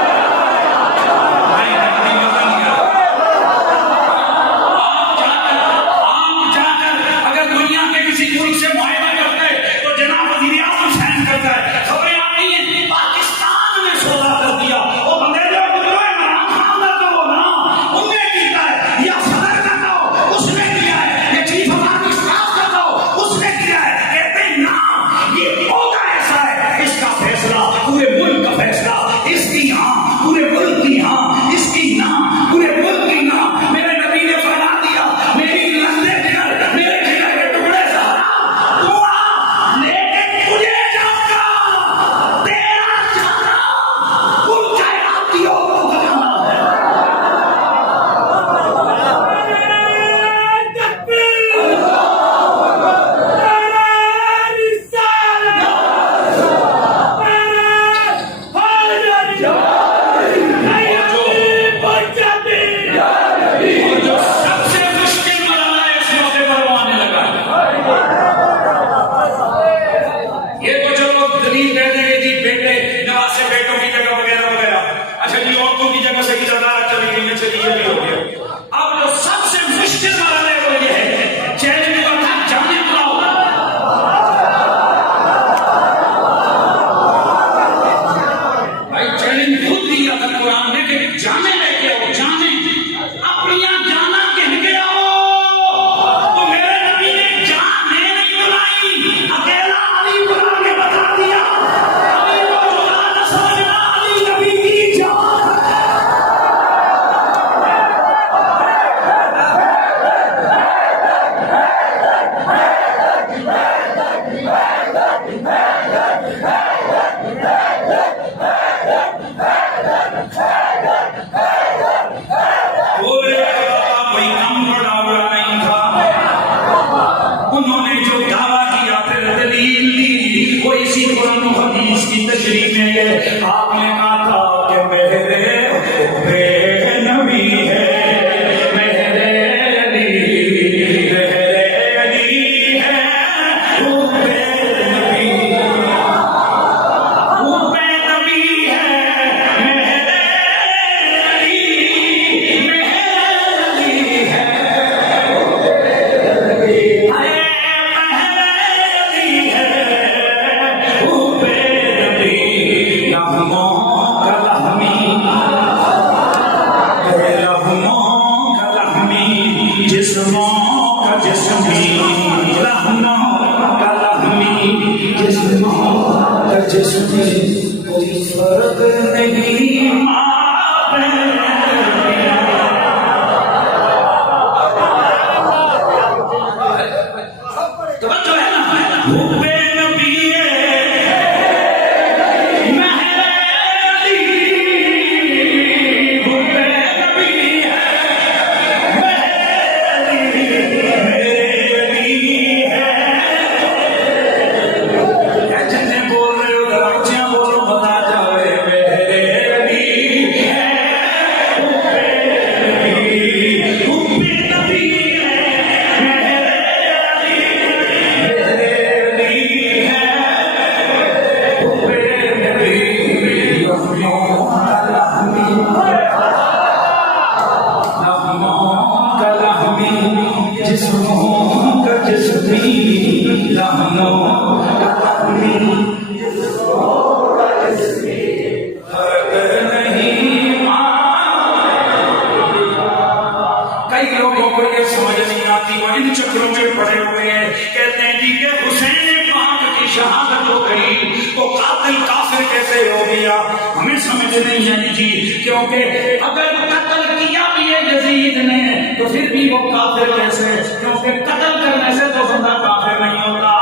کیونکہ اگر قتل کیا بھی ہے یزید نے تو پھر بھی وہ کافر کیسے؟ کیونکہ قتل کرنے سے تو بندہ کافر نہیں ہوتا.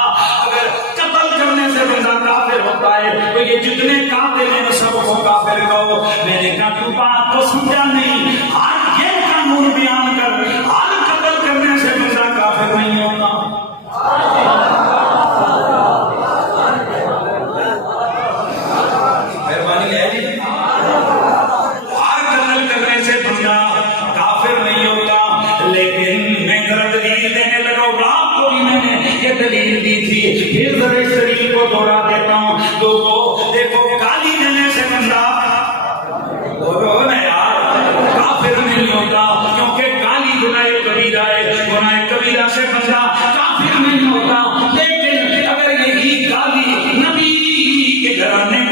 اگر قتل کرنے سے بندہ کافر ہوتا ہے تو یہ جتنے قاتل ہیں سب کو کافر کہو. میں نے کہا تو بات تو سمجھا نہیں. آج یہ قانون بیان کر, آج قتل کرنے سے بندہ کافر نہیں ہوتا. مہربانی ہے جی. لیکن میں ذرا دلیل دینے لگا, رات کو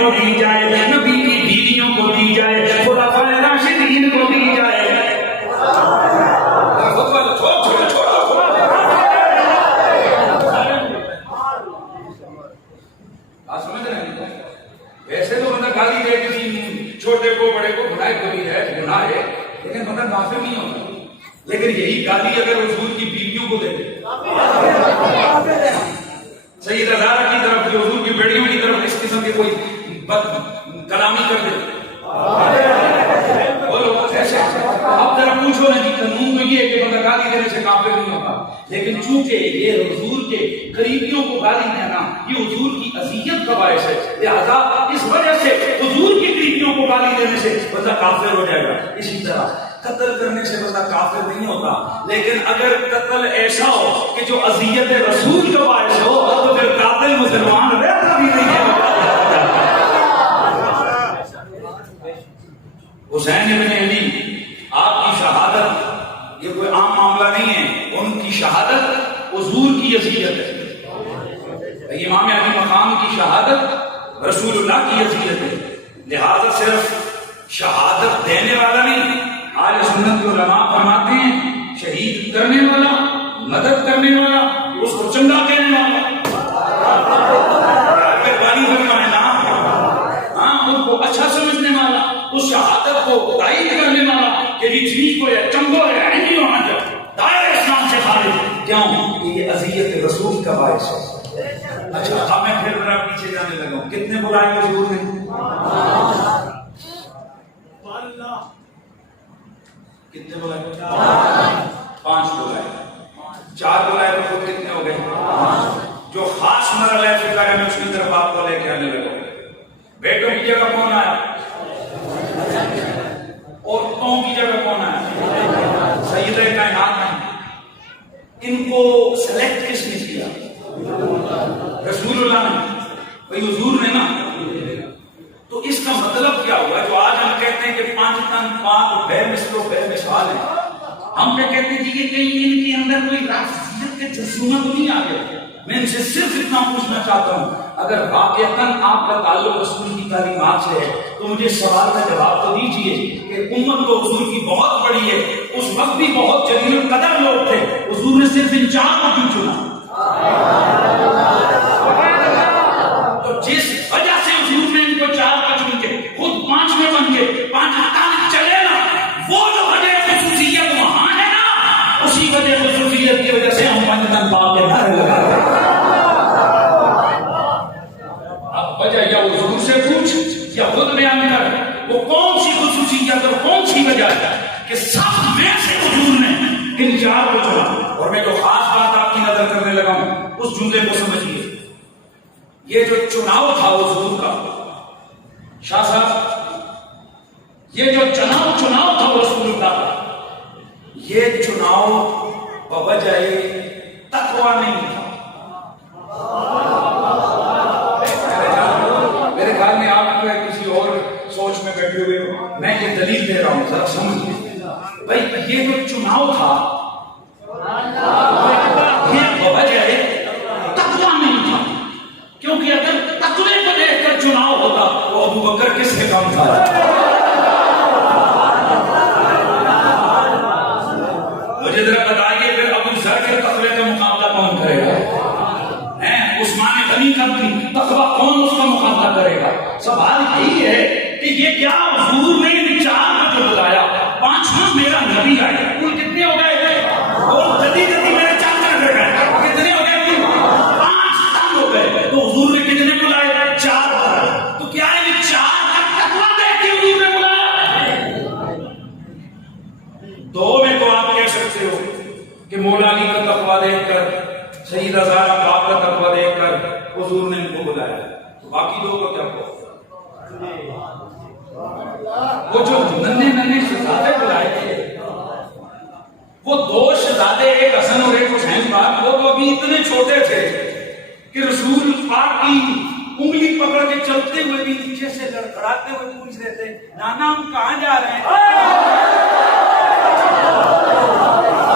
کو دی جائے, نبی کی بیویوں کو دی جائے, خلفائے راشدین کو دی جائے. ویسے تو بندہ گالی دے کسی چھوٹے کو بڑے کو گناہ کبھی ہے, گناہ ہے, لیکن بندہ کافر نہیں ہوتا. لیکن یہی گالی اگر حضور کی بیویوں کو دے دے, سیدہ زہرا کی طرف کی, حضور کی بیٹیوں کی طرف اس قسم کی کوئی بد کلامی کر دے, بولو ایسے. اب ذرا پوچھو نا جی, قانون تو یہ ہے کہ بندہ گالی دینے سے کافر نہیں ہوتا, لیکن چونکہ یہ حضور کے قریبیوں کو گالی دینا یہ حضور کی اذیت کا باعث ہے, لہذا اس وجہ سے حضور کی قریبیوں کو گالی دینے سے بندہ کافر ہو جائے گا. اسی طرح قتل کرنے سے بندہ کافر نہیں ہوتا, لیکن اگر قتل ایسا ہو کہ جو اذیت رسول کا باعث ہو تو پھر قاتل مسلمان رہتا بھی نہیں ہے. حسین ابن علی آپ کی شہادت یہ کوئی عام معاملہ نہیں ہے, ان کی شہادت حضور کی اذیت ہے. امام علی مقام کی شہادت رسول اللہ کی اذیت ہے, لہذا صرف شہادت دینے والا نہیں, اہل سنت کے علماء فرماتے ہیں شہید کرنے والا, مدد کرنے والا, اس کو چنگا کہنے والا, مہربانی فرمائے نا, ہاں ان کو اچھا سمجھنے والا, اس شہادت کو تائید کرنے والا کہ یہ ٹھیک ہو یا چنگو ہے نہیں ہونا چاہیے, دائرہ اسلام سے خارج. کیوں کہ یہ اذیت رسول کا باعث ہے. اچھا اب میں پھر ذرا پیچھے جانے لگا ہوں, کتنے بلائے حضور نے؟ کتنے بلائے؟ 5 بلائے. 4 بلائے تو خود کتنے ہو گئے؟ جو خاص مرحلہ ہے فکر میں اس کی طرف آپ کو لے کے آنے لگا. بیٹوں کی جگہ کون آیا؟ عورتوں کی جگہ کون آیا؟ سیدہ کائنات ہیں. ان کو سلیکٹ کس نے کیا؟ رسول اللہ نے, بھئی حضور نے نا. تو اس کا مطلب کیا ہوا جو آج ہم کہتے ہیں کہ 5 تن 5 بے مثل و بے مثال ہیں, ہم کیا کہتے ہیں کہ کہیں ان کے اندر کوئی رافضیت کے جذبہ تو نہیں آ گیا. میں ان سے صرف اتنا پوچھنا چاہتا ہوں, اگر واقعتاً آپ کا تعلق رسول کی تعلیمات سے ہے تو مجھے سوال کا جواب تو دیجئے کہ امت تو حضور کی بہت بڑی ہے, اس وقت بھی بہت جلیل القدر لوگ تھے, حضور نے صرف ان 4 کو کیوں چنا؟ تو جس وجہ سے حضور نے ان کو 4 کا چن کے خود 5 میں بن کے 5 تک چلے نا, وہ جو وجہ خصوصیت وہاں ہے نا, اسی وجہ خصوصیت کی وجہ سے ہم 5 تن پاک کے نعرے لگا رہے ہیں. اب وجہ یا حضور سے پوچھ یا خود بیان کر, وہ کون سی خصوصیت اور کون سی وجہ ہے کہ سب میں سے حضور نے ان 4 کو چنا. اور میں جو خاص بات آپ کی نظر کرنے لگا ہوں اس جملے کو سمجھیے. یہ جو چناؤ تھا حضور کا, شاہ صاحب یہ جو چناؤ تھا رسول اللہ کا, یہ چناؤ بوجہ تقویٰ نہیں تھا. میرے خیال میں آپ کو کسی اور سوچ میں بیٹھے ہوئے ہو, میں یہ دلیل دے رہا ہوں ذرا سمجھیے. بھائی یہ جو چناؤ تھا یہ بوجہ تقویٰ نہیں تھا, کیونکہ اگر تقوی کو دیکھ کر چناؤ ہوتا تو ابو بکر کس سے کام تھا؟ مجھے ذرا بتائیے پھر ابو ذر کے تقوی کا مقابلہ کون کرے گا؟ عثمان غنی کا تقوی کون اس کا مقابلہ کرے گا؟ سوال یہی ہے کہ یہ کیا حضور نے ان 4 کو جو بلایا, 5واں میرا نبی آیا, کل کتنے ہو گئے تھے؟ اور جلدی میرے 4 کر گئے, کتنے ہو گئے کل؟ 5 تن ہو گئے. تو حضور نے کتنے بلائے؟ 4 بلائے. تو کیا ان 4 کا تقویٰ دیکھ کے حضور نے بلایا؟ 2 میں تو آپ کہہ سکتے ہو کہ مولا علی کا تقویٰ دیکھ کر, سیدہ زہرا باپ کا تقویٰ دیکھ کر حضور نے ان کو بلایا. تو باقی 2 کو کیا ہوا؟ وہ جو ننے شہزادے بلائے تھے, وہ 2 شہزادے, ایک حسن اور ایک حسین پاک, وہ تو ابھی اتنے چھوٹے تھے کہ رسول پاک کی انگلی پکڑ کے چلتے ہوئے بھی نیچے سے لڑکھڑاتے ہوئے پوچھ رہے تھے, نانا ہم کہاں جا رہے ہیں؟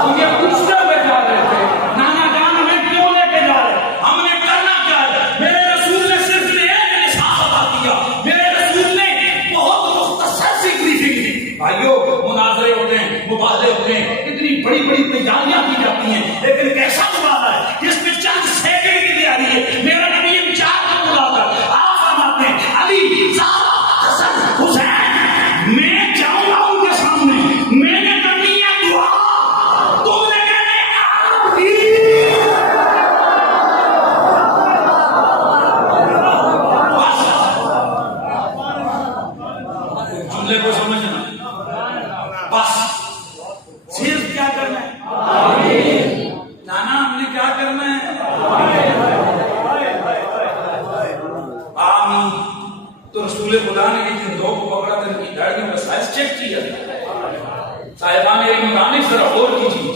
مجھے پوچھتے ہوئے جا رہے تھے, نانا جان ہمیں کیوں لے کے جا رہے ہیں, ہم نے کرنا کیا ہے؟ میرے رسول نے صرف ایک احساس عطا کیا, بڑی بڑی تیاریاں کی جاتی ہیں، لیکن کیسا مبارک ہے جس میں چند سیکنڈ کی تیاری ہے۔ میرا نبی ان چار کو بلا کر آپ فرماتے ہیں علی، زہرا، حسن، حسین، میں جاؤں گا ان کے سامنے، میں نے کرنی ہے دعا، تم نے کہنا ہے آمین۔ جملے کو سمجھنا، بس صرف کیا کرنا ہے؟ نانا ہم نے کیا کرنا ہے؟ آمین۔ تو رسول خدا نے جن دو کو پکڑا تھا ان کی داڑھیوں کا سائز چیک کیا، صاحبان علم دانش ذرا غور کیجیے،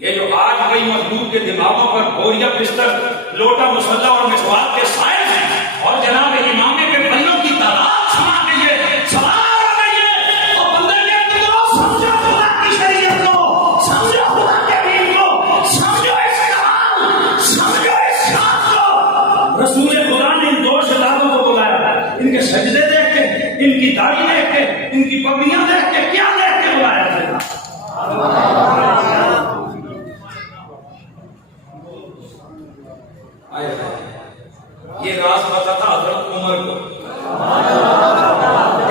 یہ جو آج کئی مزدور کے دماغوں پر بوریا، بستر، لوٹا، مصلی اور مسواک کے سائز ہیں، اور جناب امام کے بلوں کی تعداد سما دیجیے، سوال آ گئی ہے اور بندے کہتے ہیں سمجھو خدا کی شریعت کو، سمجھو خدا کے دین کو، سمجھو اس کلام، سمجھو اس شان کو۔ رسول خدا نے ان دو شہزادوں کو بلایا، ان کے سجدے دیکھ کے، ان کی داڑھی دیکھ کے، ان کی پگڑیاں دیکھ کے، کیا دیکھ کے بلایا تھا؟ یہ راز پتا تھا حضرت عمر کو،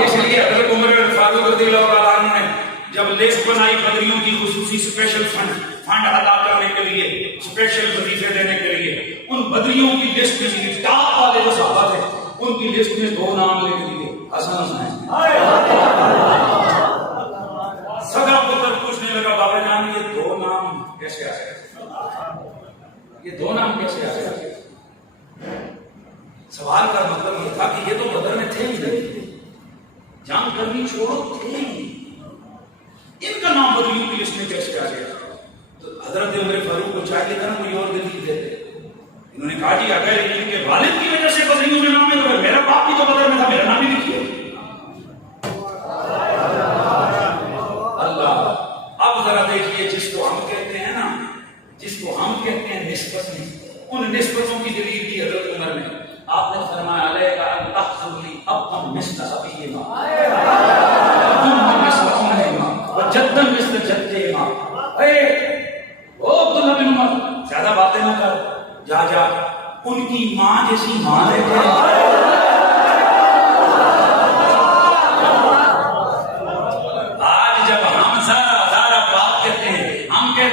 اس لیے حضرت عمر فاروق رضی اللہ عنہ نے جب لسٹ بنائی بدریوں کی خصوصی اسپیشل فنڈ ادا کرنے کے لیے، اسپیشل وظیفے دینے کے لیے، ان بدریوں کی لسٹ میں ٹاپ والے جو صحابہ تھے ان کی لسٹ میں دو نام لکھ دیے، حسن حسین۔ سگا پتر پوچھنے لگا بابا جان یہ دو نام کیسے آ گئے؟ یہ دو نام کیسے آ گئے؟ سوال کا مطلب یہ تھا کہ یہ تو بدر میں تھے ہی نہیں، جان کرنی چھوڑو تھے ہی، ان کا نام بدریوں کی لسٹ میں کیسے آ گیا؟ تو حضرت عمر فاروق کو چاہیے تھا کوئی اور دلیل دیتے، انہوں نے کہا جی اگر ان کے والد کی وجہ سے بدریوں میں نام ہے تو میرا باپ بھی تو بدر میں تھا، میرا نام بھی لکھیے۔ اللہ، اب ذرا دیکھیے جس کو ہم کہتے ہیں نا، جس کو ہم کہتے ہیں نسبت میں، ان نسبتوں کی دلیل کی حضرت عمر نے، آپ نے فرمایا علیہ کا ان تحصل لی ابا مثل ابیہما ام مثل امہما وجدا مثل جدہما۔ اے او عبداللہ بن عمر، زیادہ باتیں نہ کر، جا جا ان کی ماں جیسی ماں لے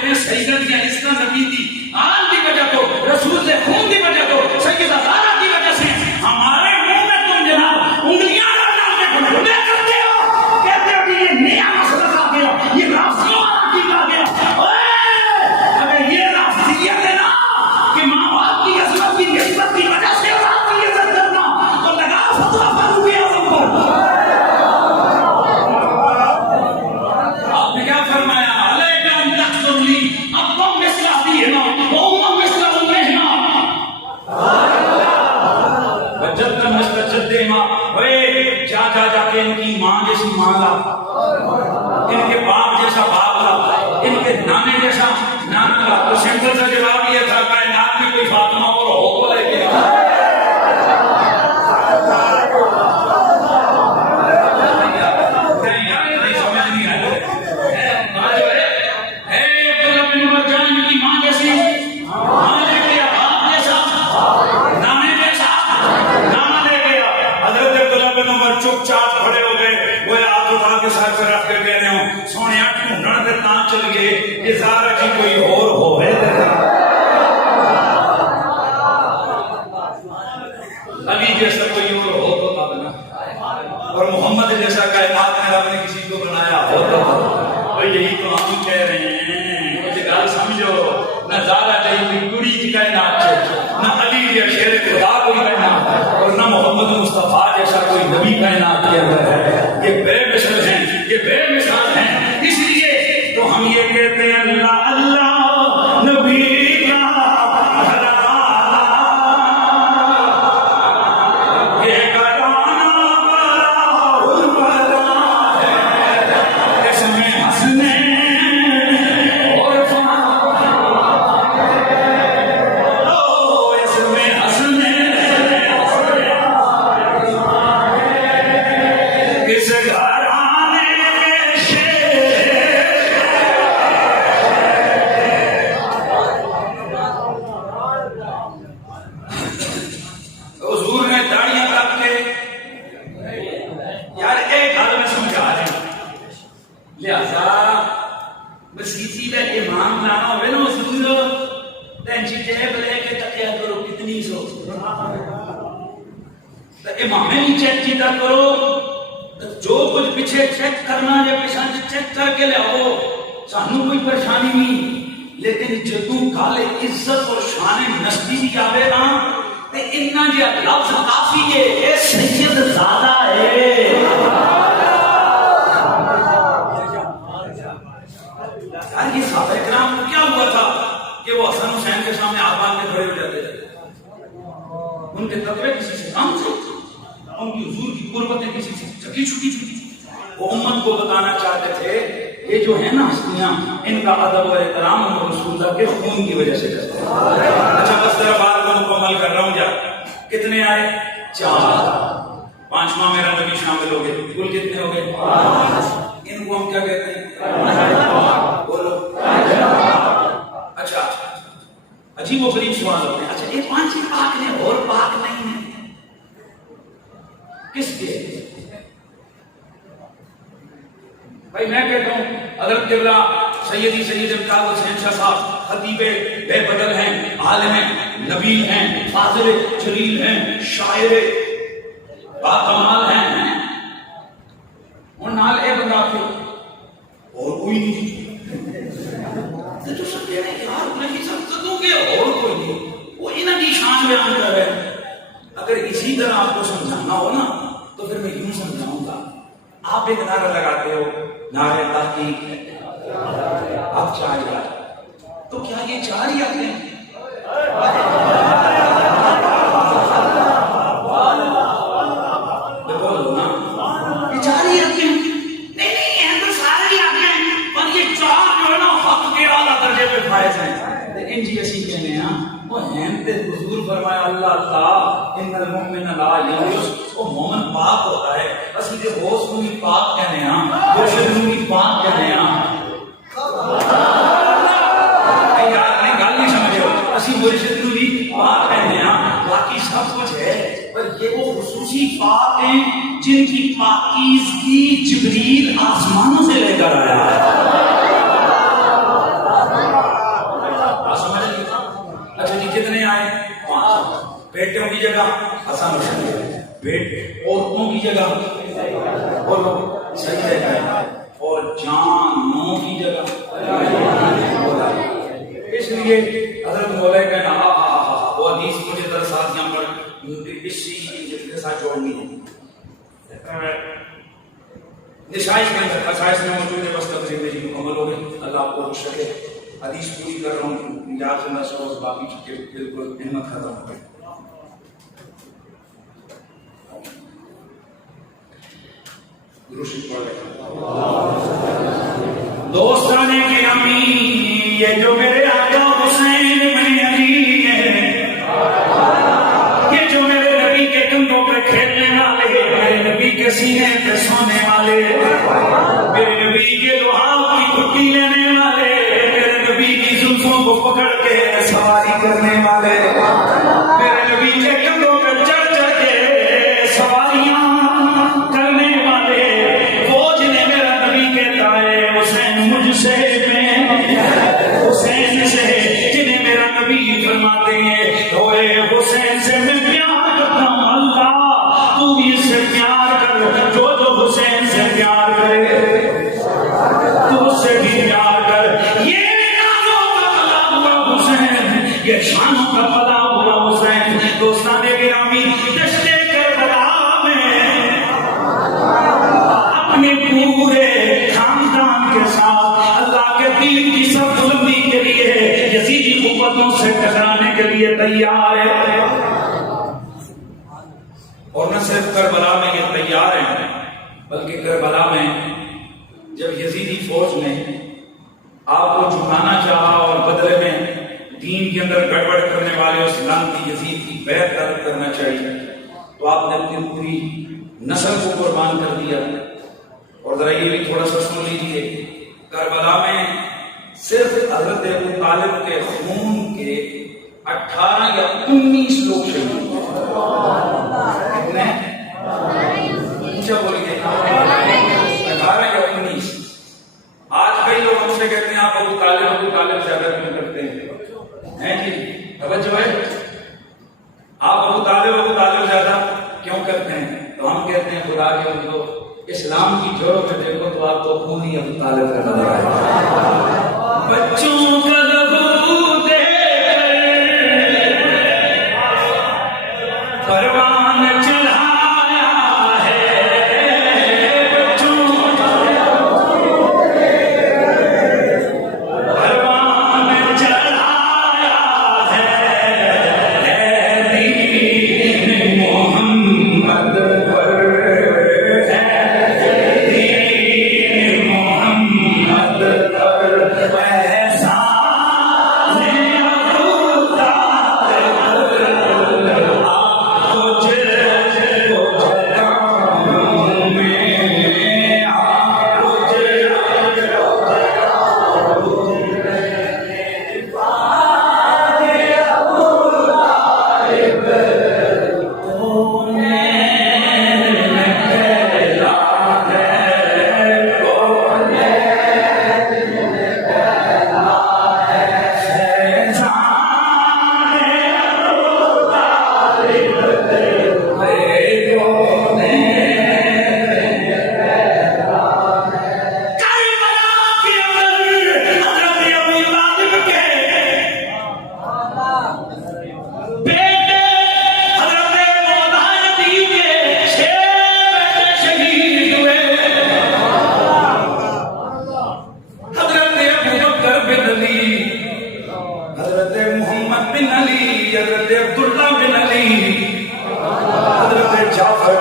کے سیدتیاں اس کا نبی تھی، آن کی وجہ تو رسول سے خون کی وجہ تو سیدہ زہرا کی وجہ سے ہمارے منہ میں تم جناب انگلیاں ڈال کے گھٹنے کرتے ہو، کہتے ہو کہ یہ نیا مسئلہ آ گیا، یہ رافضیوں کی آ گیا۔ اگر یہ رافضیت ہے نا کہ ماں باپ کی عظمت کی نسبت کی وجہ سے اولاد کی عزت کرنا، تو لگا فتویٰ فاروق اعظم پر۔ آپ نے کیا فرمایا؟ جا کے ان کی ماں جیسی ماں لا، ان کے باپ جیسا باپ لا، ان کے نانے جیسا نانا لا۔ تو سمپل سا جواب یہ تھا کائنات میں کوئی فاطمہ اور ہو تو لے کے چپ چاپ کھڑے ہو گئے، وہ ہاتھ اٹھا کے سر پہ رکھ کے کہہ رہے ہوں سونے ڈھونڈن دے تاں چل گئے کہ زہرا کی کوئی اور ہوئے علی جیسا کوئی اور ہو تو تب نا، اور محمد جیسا کائنات میں رب نے کسی کو بنایا ہو تو یہی تو ہم کہہ رہے ہیں۔ مجھے گل سمجھو، نہ زہرا جی کڑی کی کائنات ہے، نہ علی یا شیر خدا کوئی کائنات ہے، اور نہ محمد مصطفیٰ جیسا کوئی نبی کائنات کے اندر ہے۔ یہ بے مثل ہیں، یہ بے مثال ہیں، اس لیے تو ہم یہ کہتے ہیں اللہ اللہ نبی کا امام بھی چیک کیتا کرو، جو کچھ پیچھے چیک کرنا ہے پیچھے چیک کر کے لے آؤ، سانو کوئی پریشانی نہیں، لیکن جدوں گل عزت اور شان نسبی بھی آوے نا تے انہاں جے لفظ کافی ہے، اے سید زادہ ہے۔ یار یہ صحابہ کرام کو کیا ہوا تھا کہ وہ حسن حسین کے سامنے آبان میں کھڑے ہو جاتے تھے؟ ان کے تقوی کسی سے کم تھے، ان کی حضور کی قربتیں کسی سے چھکی چھکی چھکی۔ وہ امت کو بتانا چاہتے تھے یہ جو ہے نا ہستیاں، ان کا ادب و احترام ہم رسول اللہ کے خون کی وجہ سے کرتے ہیں۔ اچھا بس ذرا بات کو مکمل کر رہا ہوں، جا کتنے آئے؟ 4، 5واں میرا نبی شامل ہو گئے، کل کتنے ہو گئے؟ 5۔ ان کو ہم کیا کہتے ہیں؟ بولو۔ اچھا عجیب و غریب سوال ہوتے ہیں، اچھا یہ 5 ہی پاک نے اور پاک نہیں ہیں کس کے؟ بھائی میں کہتا ہوں حضرت قبلہ سیدی سید امتیاز حسین شاہ صاحب خطیب بے بدل ہیں، عالم ہیں، نبی ہیں، فاضل جلیل ہیں، شاعر باکمال ہیں، اور نال اے بندہ تھے اور کوئی نہیں، تو سب کہہ رہے ہیں یار نہیں سب قدوں کے اور کوئی نہیں، وہ انہاں کی شان بیان کر رہے ہیں۔ اگر اسی طرح آپ کو سمجھانا ہو نا تو پھر میں یوں سمجھاؤں گا، آپ ایک نعرہ لگاتے ہو نعرہ تحقیق، آپ 4 یاد، تو کیا یہ 4 ہی آتے ہیں؟ بولو نا، یہ 4 ہی آتے ہیں؟ نہیں نہیں تو سارے ہی آتے ہیں، پر یہ 4 جو ہے نا حق کے اعلیٰ درجے پہ فائز ہیں۔ لیکن جی اسی کہنے ہیں وہ ہیں تے حضور فرمایا اللہ تعالی ان المؤمن لا یغش، وہ مومن پاک ہوتا ہے، اسی دے ہوش کو بھی پاک کہنے ہیں، مرشد کو بھی پاک کہنے ہیں۔ یار نہیں گل نہیں سمجھو، اسی مرشد کو بھی پاک کہنے ہیں، باقی سب کچھ ہے، پر یہ وہ خصوصی پاک ہیں جن کی پاکیزگی جبریل آسمانوں سے لے کر آیا ہے۔ اچھا جی کتنے آئے؟ 5۔ بیٹوں کی جگہ حسن حسین، عورتوں کی جگہ بولو سیدہ، اور جانوں کی جگہ۔ اس لیے حضرت مولا کہنا وہ حدیث مجھے درسات یہاں پر اسی کے ساتھ جوڑنی ہے۔ نشائش کے اندر خصائص میں موجود ہے، بس تقریب میری مکمل ہو گئی، اللہ آپ کو خوش رکھے۔ حدیث پوری کر رہا ہوں، یاد سے نہ سو باقی چیزیں بالکل ہمت ختم ہو گئی۔ دوستان گرامی، یہ جو میرے آقا حسین بن علی ہے، یہ جو میرے نبی کے کندھوں پہ کھیلنے والے، میرے نبی کے سینے پہ سونے والے، میرے نبی کے لحاف کی گھٹی لینے والے، میرے نبی کی زلفوں کو پکڑ کے سواری کرنے والے، میرے نبی کے کندھوں پہ چڑھ چڑھ کے سواریاں کرنے والے، وہ جنہیں میرا نبی کہتا ہے حسین مجھ سے حسین سے، جنہیں میرا نبی فرماتے ہیں اوے حسین سے میں پیار کرتا ہوں، اللہ تو اس سے پیار کر، جو حسین سے پیار کرے تو اس سے بھی پیار کر۔ یہ نازوں کا پلا ہوا حسین، یہ شانوں کا پلا ہوا حسین۔ دوستان گرامی، دشت کربلا میں اپنے پورے خاندان کے ساتھ اللہ کے دین کی سب بلندی کے لیے یزیدی قوتوں سے ٹکرانے کے لیے تیار ہے، اور نہ صرف کربلا میں یہ تیار ہیں بلکہ کربلا میں جب یزیدی فوج نے آپ کو جھکانا چاہا اور بدلے میں دین کے اندر گڑبڑ کرنے والے اس لعنتی یزید کی بیعت طلب کرنا چاہیے، تو آپ نے اپنی پوری نسل کو قربان کر دیا۔ اور ذرا یہ بھی تھوڑا سا سن لیجیے، کربلا میں صرف حضرت ابو طالب کے خون کے 18 یا 19 لوگ شہید ہوئے۔ کتنے؟ اونچا بولیے، 18 یا 19۔ آج کئی لوگ ہم سے کہتے ہیں آپ ابو طالب زیادہ کیوں کرتے ہیں جی؟ توجہ ہے، آپ ابو طالب زیادہ کیوں کرتے بندو اسلام کی جڑوں میں دیکھو تو آپ کو خون ہی ابو طالب کا نظر آئے گا. بچوں کا لہو دے کر پروان چڑھایا ہے، بچوں کا لہو دے کر پروان چڑھایا ہے، دین محمد پر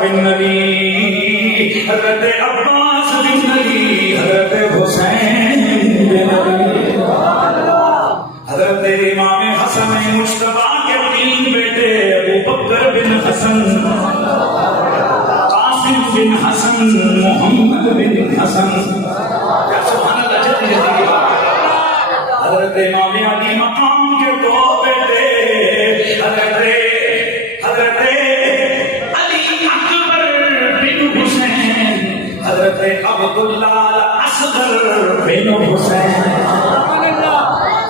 بن علی، حضرت عباس بن علی، حضرت حسین بن علی، حضرت امام حسن مجتبیٰ کے 3 بیٹے ابو بکر بن حسن، قاسم بن حسن، محمد بن حسن. یا سبحان اللہ، جلدی جلدی کی بات. حضرت امام علی مقام کے 2 بیٹے حضرت حضرت عبداللہ اصغر بن حسین،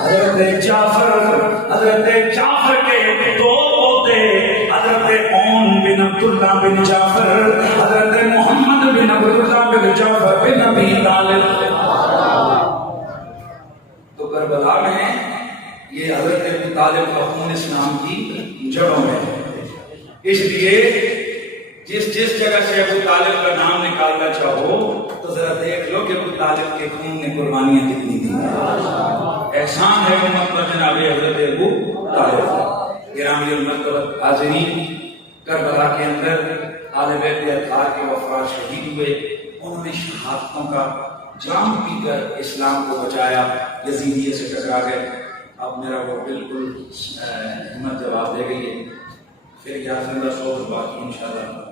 حضرت جعفر کے 2 پوتے حضرت اون بن عبداللہ بن جعفر، حضرت محمد بن عبداللہ بن جعفر بن ابی طالب. تو کربلا میں یہ حضرت ابو طالب کا خون اسلام کی جڑوں میں ہے. اس لیے جس جگہ سے ابو طالب کا نام نکالنا چاہو تو ذرا دیکھ لو کہ ابو طالب کے خون نے قربانیاں کتنی دی. احسان ہے امت پر جناب حضرت ابو طالب. گرامی المرتبہ حاضرین، کربلا کے اندر آل بیت اطہار کے افراد شہید ہوئے. انہوں نے شہادتوں کا جام پی کر اسلام کو بچایا. یزیدیت سے ٹکرا گئے. اب میرا وہ بالکل ہمت جواب دے گئی ہے. پھر 11 باقی انشاءاللہ